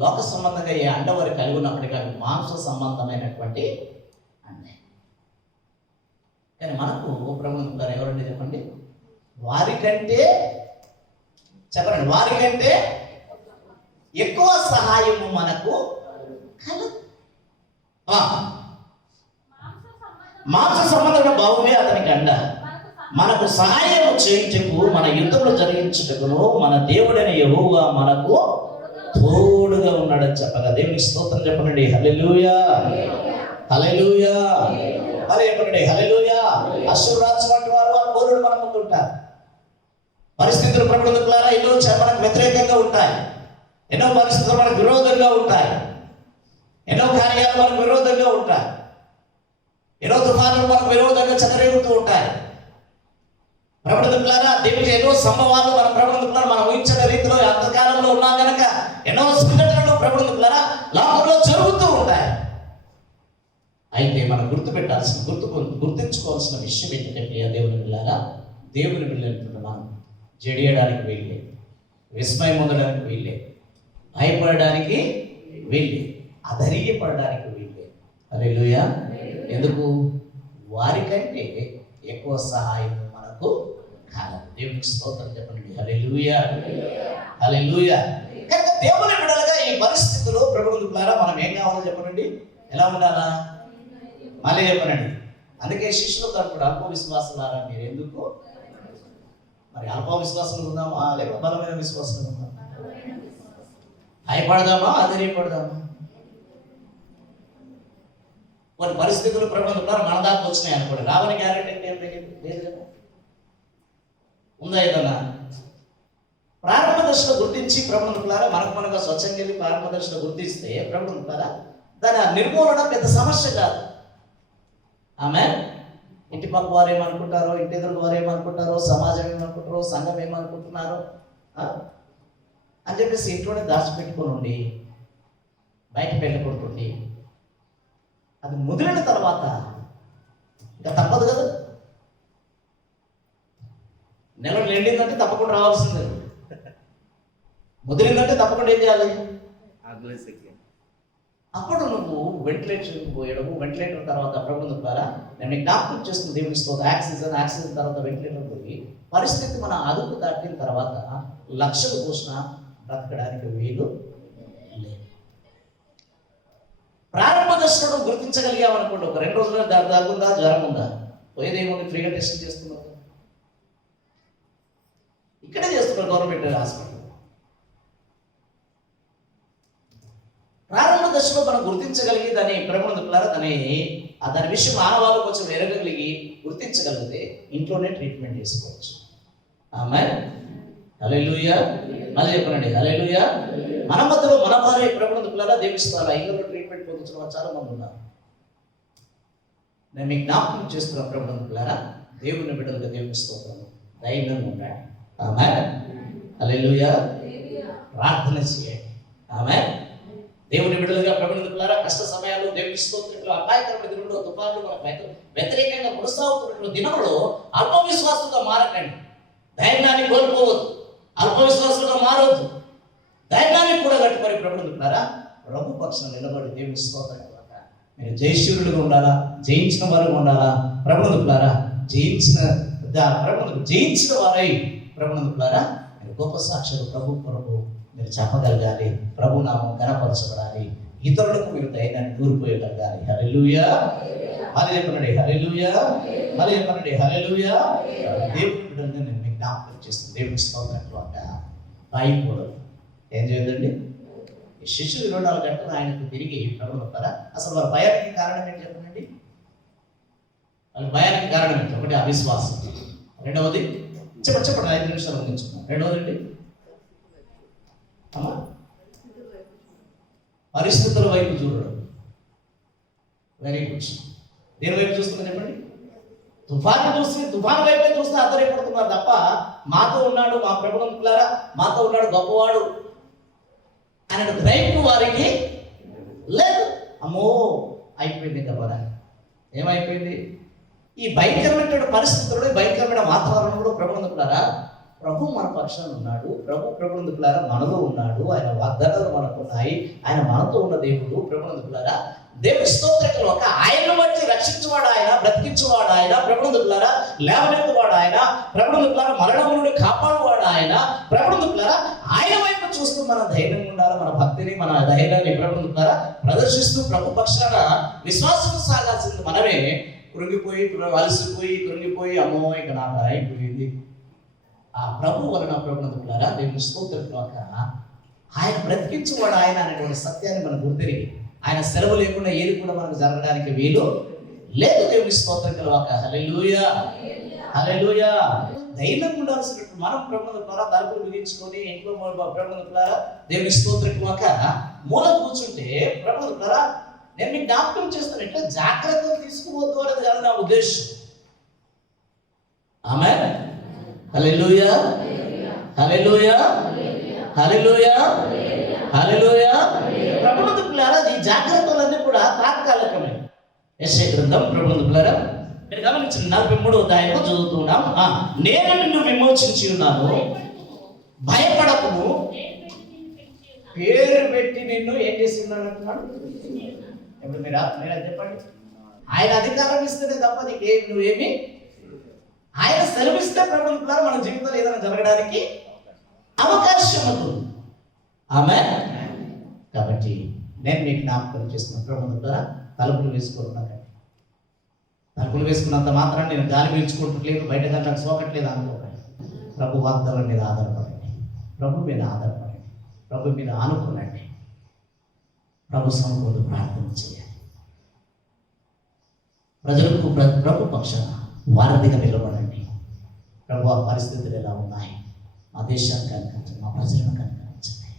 లోక సంబంధంగా ఏ అండ వారు కలిగి ఉన్నప్పటికీ కానీ మాంస సంబంధమైనటువంటి అండే. కానీ మనకు ప్రభుత్వం ఎవరండి చెప్పండి, వారికంటే చెప్పండి వారికంటే ఎక్కువ సహాయము మనకు కలదు. మాంస సంబంధమైన బాహువే అతనికి అండ, మనకు సహాయం చేయించుకు మన యుద్ధములు జరిగించుటకును మన దేవుడైన యెహోవా మనకు తోడుగా ఉన్నాడని చెప్పగా దేవునికి స్తోత్రం చెప్పండి. హల్లెలూయా హల్లెలూయా చెప్పండి హల్లెలూయా. అశ్షూరు రాజు వంటి వారు పోరుడు మన ముందు ఉంటారు. పరిస్థితులు ప్రభుత్వారా ఎన్నో మనకు వ్యతిరేకంగా ఉంటాయి, ఎన్నో పరిస్థితులు మనకు విరోధంగా ఉంటాయి, ఎన్నో కార్యాలు మనకు విరోధంగా ఉంటాయి, ఎన్నో తుఫానులు మనకు విరోధంగా చెలరేగుతూ ఉంటాయి. ప్రభుత్వారా దేవుడికి ఎన్నో సంభవాలు మన ప్రభుత్వాలు మనం ఊహించిన రీతిలో అంతకాలంలో ఉన్నా కనుక ఎన్నో సంఘటనలు ప్రభుత్వారా లోకంలో జరుగుతూ ఉంటాయి. అయితే మనం గుర్తించుకోవాల్సిన విషయం ఏంటంటే దేవుని పిల్లరా, దేవుని పిల్లలు మనం జడియడానికి వెళ్ళే, విస్మయం పొందడానికి వెళ్ళే, భయపడడానికి వెళ్ళే, అధైర్యపడడానికి వెళ్ళే. హల్లెలూయా. ఎందుకు? వారికంటే ఎక్కువ సహాయం మనకు కాదు. దేవునికి స్తోత్రం చెప్పండి. హల్లెలూయా హల్లెలూయా. కనుక దేవుని బిడ్డలుగా ఈ పరిస్థితుల్లో ప్రభుత్వారా మనం ఏం కావాలో చెప్పనండి, ఎలా ఉండాలా మళ్ళీ చెప్పనండి. అందుకే శిష్యులతో అంటాడు అల్ప విశ్వాసాలారా మీరు ఎందుకు, మరి అల్ప విశ్వాసం ఉందామా లేక బలమైన విశ్వాసం ఉందామా, భయపడదామా అధైర్యపడదామా? కొన్ని పరిస్థితులు ప్రభుత్వాలు మన దాకా వచ్చినాయి అనుకోండి, రావని గ్యారెంటీ అంటే ఏం లేదు కదా, ఉందా ఏదన్నా? ప్రారంభ దశలో గుర్తించి ప్రభుత్వారా మనకు స్వచ్ఛంగా వెళ్ళి ప్రారంభ దశలో గుర్తిస్తే ప్రభుత్వారా దాని నిర్మూలన పెద్ద సమస్య కాదు. ఆమె ఇంటి పక్క వారు ఏమనుకుంటారో, ఇంటి ఎదురు వారు ఏమనుకుంటారో, సమాజం ఏమనుకుంటారో, సంఘం ఏమనుకుంటున్నారో అని చెప్పేసి ఇంట్లోనే దాచిపెట్టుకొని ఉండి బయటకు వెళ్ళకూడుతుంది. అది ముదిరిన తర్వాత ఇంకా తప్పదు కదా, నెలలు నిండిందంటే తప్పకుండా రావాల్సిందే, ముదిరిందంటే తప్పకుండా ఏం చేయాలి? అప్పుడు నువ్వు వెంటిలేషన్ పోయడము, వెంటిలేటర్ తర్వాత ప్రభుత్వం ద్వారా నేను జ్ఞాపకం చేస్తుంది దేవుని స్తోత్రం. యాక్సిజన్ తర్వాత వెంటిలేటర్ పోయి పరిస్థితి మన అదుపు దాటిన తర్వాత లక్షలు పోసిన బ్రతకడానికి వీలు లేదు. ప్రారంభ దశలో గుర్తించగలిగామనుకోండి, ఒక 2 రోజుల్లో దగ్గుందా జ్వరం ఉందా, పోయేదేమో ఫ్రీగా టెస్ట్ చేస్తున్నారు, ఇక్కడే చేస్తున్నారు గవర్నమెంట్ హాస్పిటల్. ప్రారంభ దశలో మనం గుర్తించగలిగి దాని ప్రభుత్వారా దాని విషయం ఆనవాళ్ళు కొంచెం ఎరగగలిగి గుర్తించగలిగితే ఇంట్లోనే ట్రీట్మెంట్ చేసుకోవచ్చు. ఆమేన్ హల్లెలూయా. మళ్ళీ చెప్పండి హల్లెలూయా. మన మధ్యలో మన భార్య ప్రభుత్వారా దేవిస్తారా ఇళ్ళలో ట్రీట్మెంట్ పొందుతున్న వారు చాలా మంది ఉన్నారు. నేను మీకు జ్ఞాపకం చేస్తున్న ప్రభుత్వారా దేవుని బిడ్డలుగా దేవుని స్తోత్రం, ధైర్యంగా ఉండండి. ఆమేన్ హల్లెలూయా. ప్రార్థన చేయండి. ఆమేన్. దేవుని బిడ్డలుగా ప్రభుత్వారా కష్ట సమయాల్లో దేవుని స్తోత్రంలో అపాయకరమైన దినంలో తుఫాన్లు మనకు వ్యతిరేకంగా కొనసాగుతున్న దినంలో అల్పవిశ్వాసంతో మారకండి, ధైర్యాన్ని కోల్పోవద్దు, అల్పవిశ్వాసంతో మారవద్దు, ధైర్యాన్ని కూడా కట్టుకొని ప్రభుత్వారా ప్రభు పక్షం నిలబడి దేవుని స్తోత్రం మీరు జయశూరులుగా ఉండాలా, జయించిన వారుగా ఉండాలా. ప్రభుత్వారా జయించిన వారై ప్రభుత్వారా మీరు గొప్ప సాక్షులు ప్రభు మీరు చెప్పగలగాలి, ప్రభు నామం కనపరచబడాలి, ఇతరులకు మీరు ధైర్యాన్ని దూరిపోయగలగాలి. హల్లెలూయా. మళ్ళీ చెప్పండి హల్లెలూయా. మళ్ళీ చెప్పండి హల్లెలూయా. దేవుని బిడ్డలుగా నేను మీకు జ్ఞాపకం చేస్తాను. దేవుని స్తోత్రం భయపడదు. ఏం చేయదండి, ఈ శిష్యులు 24 గంటలు ఆయనకు తిరిగి ప్రభుత్వారా అసలు వారి భయానికి కారణం ఏంటి చెప్పండి? వాళ్ళ భయానికి కారణం ఏంటి? ఒకటి అవిశ్వాసం, రెండవది చెప్పండి 5 నిమిషాలు ముగించుకున్నాం. రెండవది పరిస్థితుల వైపు చూడడం, వెరీ గుడ్. దేని వైపు చూస్తుంది చెప్పండి? తుఫాను వైపే చూస్తే ఆశ్చర్యపడుతున్నారు తప్ప మాతో ఉన్నాడు, మా ప్రభుత్వారా మాతో ఉన్నాడు గొప్పవాడు అనే గ్రహింపు వారికి లేదు. అమ్మో అయిపోయింది కదా. ఏమైపోయింది? ఈ భయంకరమైన పరిస్థితుల్లో, ఈ భయంకరమైన వాతావరణంలో ప్రభుత్వారా ప్రభు మన పక్షాన ఉన్నాడు. ప్రభుత్వారా మనలో ఉన్నాడు. ఆయన వాగ్దానాలు మనకు ఉన్నాయి. ఆయన మనతో ఉన్న దేవుడు. ప్రభుత్వారా దేవుని స్తోత్రకులు ఒక ఆయనను బట్టి రక్షించువాడు ఆయన, బ్రతికించువాడు ఆయన, ప్రభుత్వారా లేవనెత్తువాడు ఆయన, ప్రభుత్వారా మరణం నుండి కాపాడువాడు ఆయన. ప్రభుత్వారా ఆయన వైపు చూస్తూ మన ధైర్యంగా ఉండాలి. మన భక్తిని, మన ధైర్యాన్ని ప్రభుత్వారా ప్రదర్శిస్తూ ప్రభు పక్షాన విశ్వాసం సాగాల్సింది మనమే. కృంగిపోయి అమ్మో ఇక నాకు అయిపోయింది. ఆ ప్రభు వలన ప్రభుత్వారా దేవుని స్తోత్రకులు ఆయన బ్రతికించువాడు ఆయన అనేటువంటి సత్యాన్ని మనం గుర్తిరిగి ఆయన సెలవు లేకుండా ఏది కూడా మనకు జరగడానికి వీలు లేదు. దేవుని స్తోత్రం కలవాక. హల్లెలూయా, హల్లెలూయా. ధైర్యంగా ఉండాల్సినట్టు మనం ప్రభుత్వం ద్వారా తలుపులు బిగించుకొని ఇంట్లో ప్రభుత్వం ద్వారా దేవుని స్తోత్రం కలవాక మూల కూర్చుంటే ప్రభుత్వం ద్వారా నేను మీకు జ్ఞాపకం చేస్తాను. ఎట్లా జాగ్రత్తలు తీసుకుపోతూ అనేది కాదు నా ఉద్దేశం. ఆమేన్. హల్లెలూయా, హల్లెలూయా, హల్లెలూయా, హల్లెలూయా. ప్రభుత్వారా ఈ జాగ్రత్తలన్నీ కూడా తాత్కాలికమే. యెషయా గ్రంథం ప్రభుత్వారా మీరు గమనించండి, 43వ అధ్యాయంలో చదువుతున్నాం. నేను నిన్ను విమోచించి ఉన్నాను, భయపడకుము, పేరు పెట్టి నిన్ను ఏం చేసి ఉన్నాను అంటున్నాడు. ఇప్పుడు మీరు చెప్పండి. ఆయన అధికారం ఇస్తేనే తప్ప నువ్వేమి, ఆయన సెలవిస్తే ప్రభుత్వారా మన జీవితంలో ఏదైనా జరగడానికి అవకాశం ఉంటుంది. ఆమేన్. కాబట్టి నేను మీకు జ్ఞాపకం చేస్తున్న ప్రభుత్వం ద్వారా తలుపులు వేసుకోవడం. తలుపులు వేసుకున్నంత మాత్రం నేను గాలి పీల్చుకుంటలేదు, బయట గంటకు సోకట్లేదు అనుకోకండి. ప్రభు వాగ్దానం మీద ఆధారపడండి, ప్రభు మీద ఆధారపడండి, ప్రభు మీద ఆనుకోనండి. ప్రభు సముఖంలో ప్రార్థన చేయాలి. ప్రజలకు ప్రభు పక్షాన వారధిగా నిలబడండి. ప్రభు ఆ పరిస్థితులు ఎలా ఉన్నాయి, మా దేశాన్ని కనుకరించండి, మా ప్రజలను కనుకరించండి,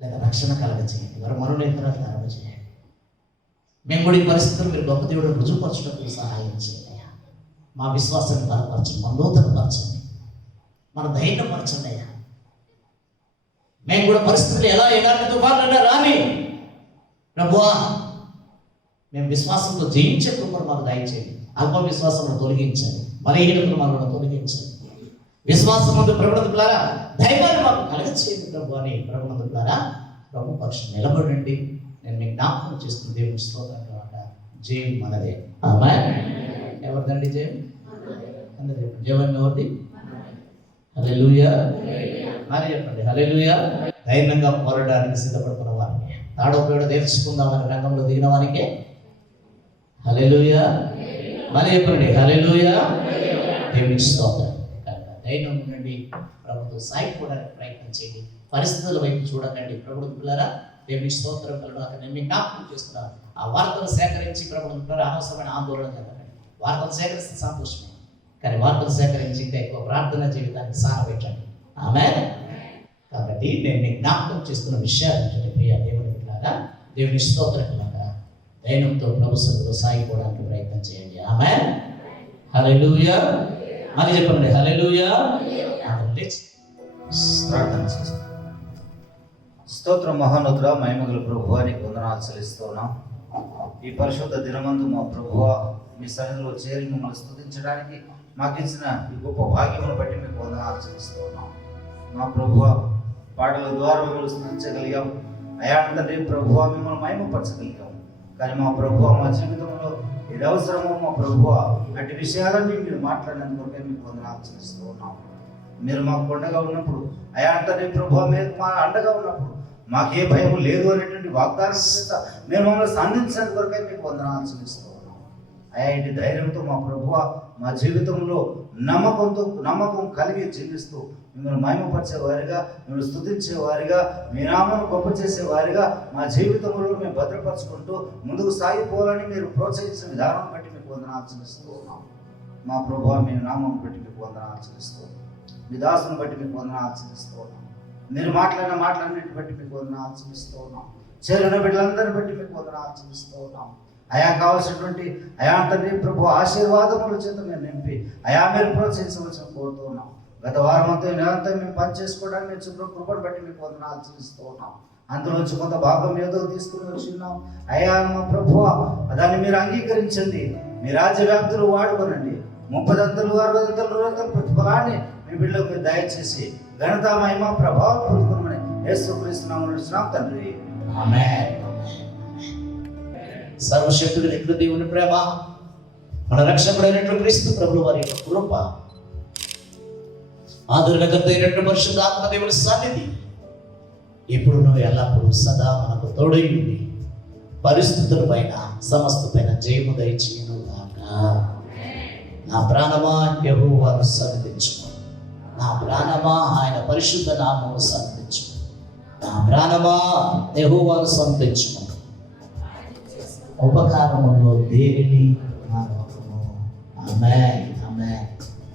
లేదా రక్షణ కలగ చేయండి, వారు మరోనేతరాలు కలగ చేయండి. మేము కూడా ఈ పరిస్థితులు మీరు గొప్ప దేవుడు రుజువుపరచడానికి సహాయం చేయండి. మా విశ్వాసాన్ని బలపరచండి, మన నూతనపరచండి, మన ధైర్యపరచండి అయ్యా. మేము కూడా పరిస్థితులు ఎలాంటి తుఫానులైనా రాని ప్రభువా మేము విశ్వాసంతో జయించే కృపను మాకు దయచేయండి. అల్ప విశ్వాసంలో తొలగించండి, బలహీనతను మనలో తొలగించండి. విశ్వాసం ముందు ప్రభుత్వం ద్వారా ధైర్యాన్ని మాకు కలగచేయండి ప్రభు అని ప్రభుత్వం ద్వారా ప్రభు పక్షం నిలబడండి. నేను మీకు జ్ఞాపకం చేస్తున్న దేవుని స్తోత్రం కనుక జయం మనదే. ఆమేన్. ఎవరిదండి జయం? అందరూ చెప్పండి, జయం ఎవరిది? హల్లెలూయా. మరి చెప్పండి హల్లెలూయా. ధైర్యంగా పోరాడడానికి సిద్ధపడుతున్న వారికి, తాడో పేడ నేర్చుకుందామని రంగంలో దిగిన వారికి హల్లెలూయా. మరి చెప్పండి హల్లెలూయా. దేవునికి స్తోత్రం. ధైర్యం ఉండండి, ప్రభుత్వం సాగిపోవడానికి ప్రయత్నం చేయండి, పరిస్థితుల వైపు చూడకండి. ప్రభుత్వం పిల్లరా దేవుని స్తోత్రం కలగాక. నేను మీకు జ్ఞాపకం చేస్తున్నాను, ఆ వార్తలు సేకరించి ప్రభుత్వం పిల్లరా అనవసరమైన ఆందోళన కలగండి. వార్తలు సేకరిస్తే సంతోషమే, కానీ వార్తలు సేకరించి ఇంకా ఎక్కువ ప్రార్థన జీవితానికి సానబెట్టండి. ఆమేన్. కాబట్టి నేను మీకు జ్ఞాపకం చేస్తున్న విషయాలు ప్రియ దేవుని పిల్లరా దేవుని స్తోత్రం కలగా ధైర్యంతో ప్రభుత్వంలో సాగిపోవడానికి ప్రయత్నం చేయండి. ఆమేన్. హల్లెలూయా. మరి చెప్పండి హల్లెలూయా. ప్రార్థన చేస్తాం. స్తోత్రం మహానుతుడ మహిమగల ప్రభువా నీకు వందనాలు చెల్లిస్తున్నాం. ఈ పరిశుద్ధ దినమందు మా ప్రభువా మీ సన్నిధిలో చేరి మిమ్మల్ని స్తుతించడానికి మాకు ఇచ్చిన ఈ గొప్ప భాగ్యమును బట్టి మీకు వందనాలు చెల్లిస్తున్నాం. మా ప్రభువా పాటల ద్వారా మిమ్మల్ని స్తుతించగలిగాం అయా తండ్రి. ప్రభువా మిమ్మల్ని మహిమపరచగలిగాం. కానీ మా ప్రభువా మా జీవితంలో ఇది అవసరమో మా ప్రభువా అట్టి విషయాలన్నీ మీరు మాట్లాడినందుకే మీకు వందనాలు చెల్లిస్తూ ఉన్నాం. మీరు మాకు కొండగా ఉన్నప్పుడు అయా తండ్రి ప్రభువా మీరు మా అండగా ఉన్నప్పుడు మాకే భయం లేదు అనేటువంటి వాగ్దానం చేత మేము మమ్మల్ని సంధించినందుకు వరకే మీకు వందనాలు చెల్లిస్తూ ఉన్నాం. అయా ఇంటి ధైర్యంతో మా ప్రభువా మా జీవితంలో నమ్మకం కలిగి జీవిస్తూ మిమ్మల్ని మహిమపరిచేవారిగా, మిమ్మల్ని స్తుతించేవారిగా, మీ నామను గొప్ప చేసేవారిగా మా జీవితంలో మేము భద్రపరచుకుంటూ ముందుకు సాగిపోవాలని మీరు ప్రోత్సహించిన విధానం బట్టి మీకు వందనాలు చెల్లిస్తూ ఉన్నాం. మా ప్రభువా మీ నామం బట్టి మీకు వందనాలు చెల్లిస్తూ ఉన్నాం. మీ దాసుని బట్టి మీకు వందనాలు చెల్లిస్తూ ఉన్నాం. మీరు మాట్లాడినన్నిటి బట్టి మీకు వందనాలు చెల్లిస్తూ ఉన్నాం. చేరిన బిడ్డలందరిని బట్టి మీకు వందనాలు చెల్లిస్తూ ఉన్నాం. అయా కావాల్సినటువంటి అయా తండ్రి ప్రభు ఆశీర్వాదముల చేత మేము నింపి అయా మీరు ప్రోత్సహించవలసిన కోరుతూ ఉన్నాం. గత వారం అంతా నిరంతరం మేము పని చేసుకోవడానికి మేము చుట్టూ కృపను బట్టి మీకు వందనాలు చెల్లిస్తూ ఉన్నాం. అందులోంచి కొంత భాగం ఏదో తీసుకుని వచ్చిన్నాం అయా మా ప్రభువా, దాన్ని మీరు అంగీకరించండి. మీ రాజ్య వ్యాప్తులు వాడుకోనండి. 30 అంతలు 60 అంతలు 100 అంతలు ప్రతిఫలాన్ని మీ బిడ్డలకు మీరు దయచేసి ఘనత మహిమ ప్రభావం పొందుకోమని యేసుక్రీస్తు నామములో నడుచున్నాం తండ్రి. ఆమేన్. సర్వశక్తుడైన దేవుని ప్రేమ, మన రక్షకుడైనటువంటి క్రీస్తు ప్రభువు వారి యొక్క కృప, ఆదరణకర్త అయినటువంటి పరిశుద్ధాత్మ దేవుని సన్నిధి ఇప్పుడు ఎల్లప్పుడూ సదా మనకు తోడై ఉండి పరిస్థితుల పైన సమస్త పైన జయము దయచేయును గాక. నా ప్రాణమా యెహోవాను సన్నిధించుము, నా ప్రాణమా ఆయన పరిశుద్ధ నామమును సన్నిధించుము, నా ప్రాణమా యెహోవాను సన్నిధించుము. ఉపకారములో దేనిని మానవము. ఆమేన్.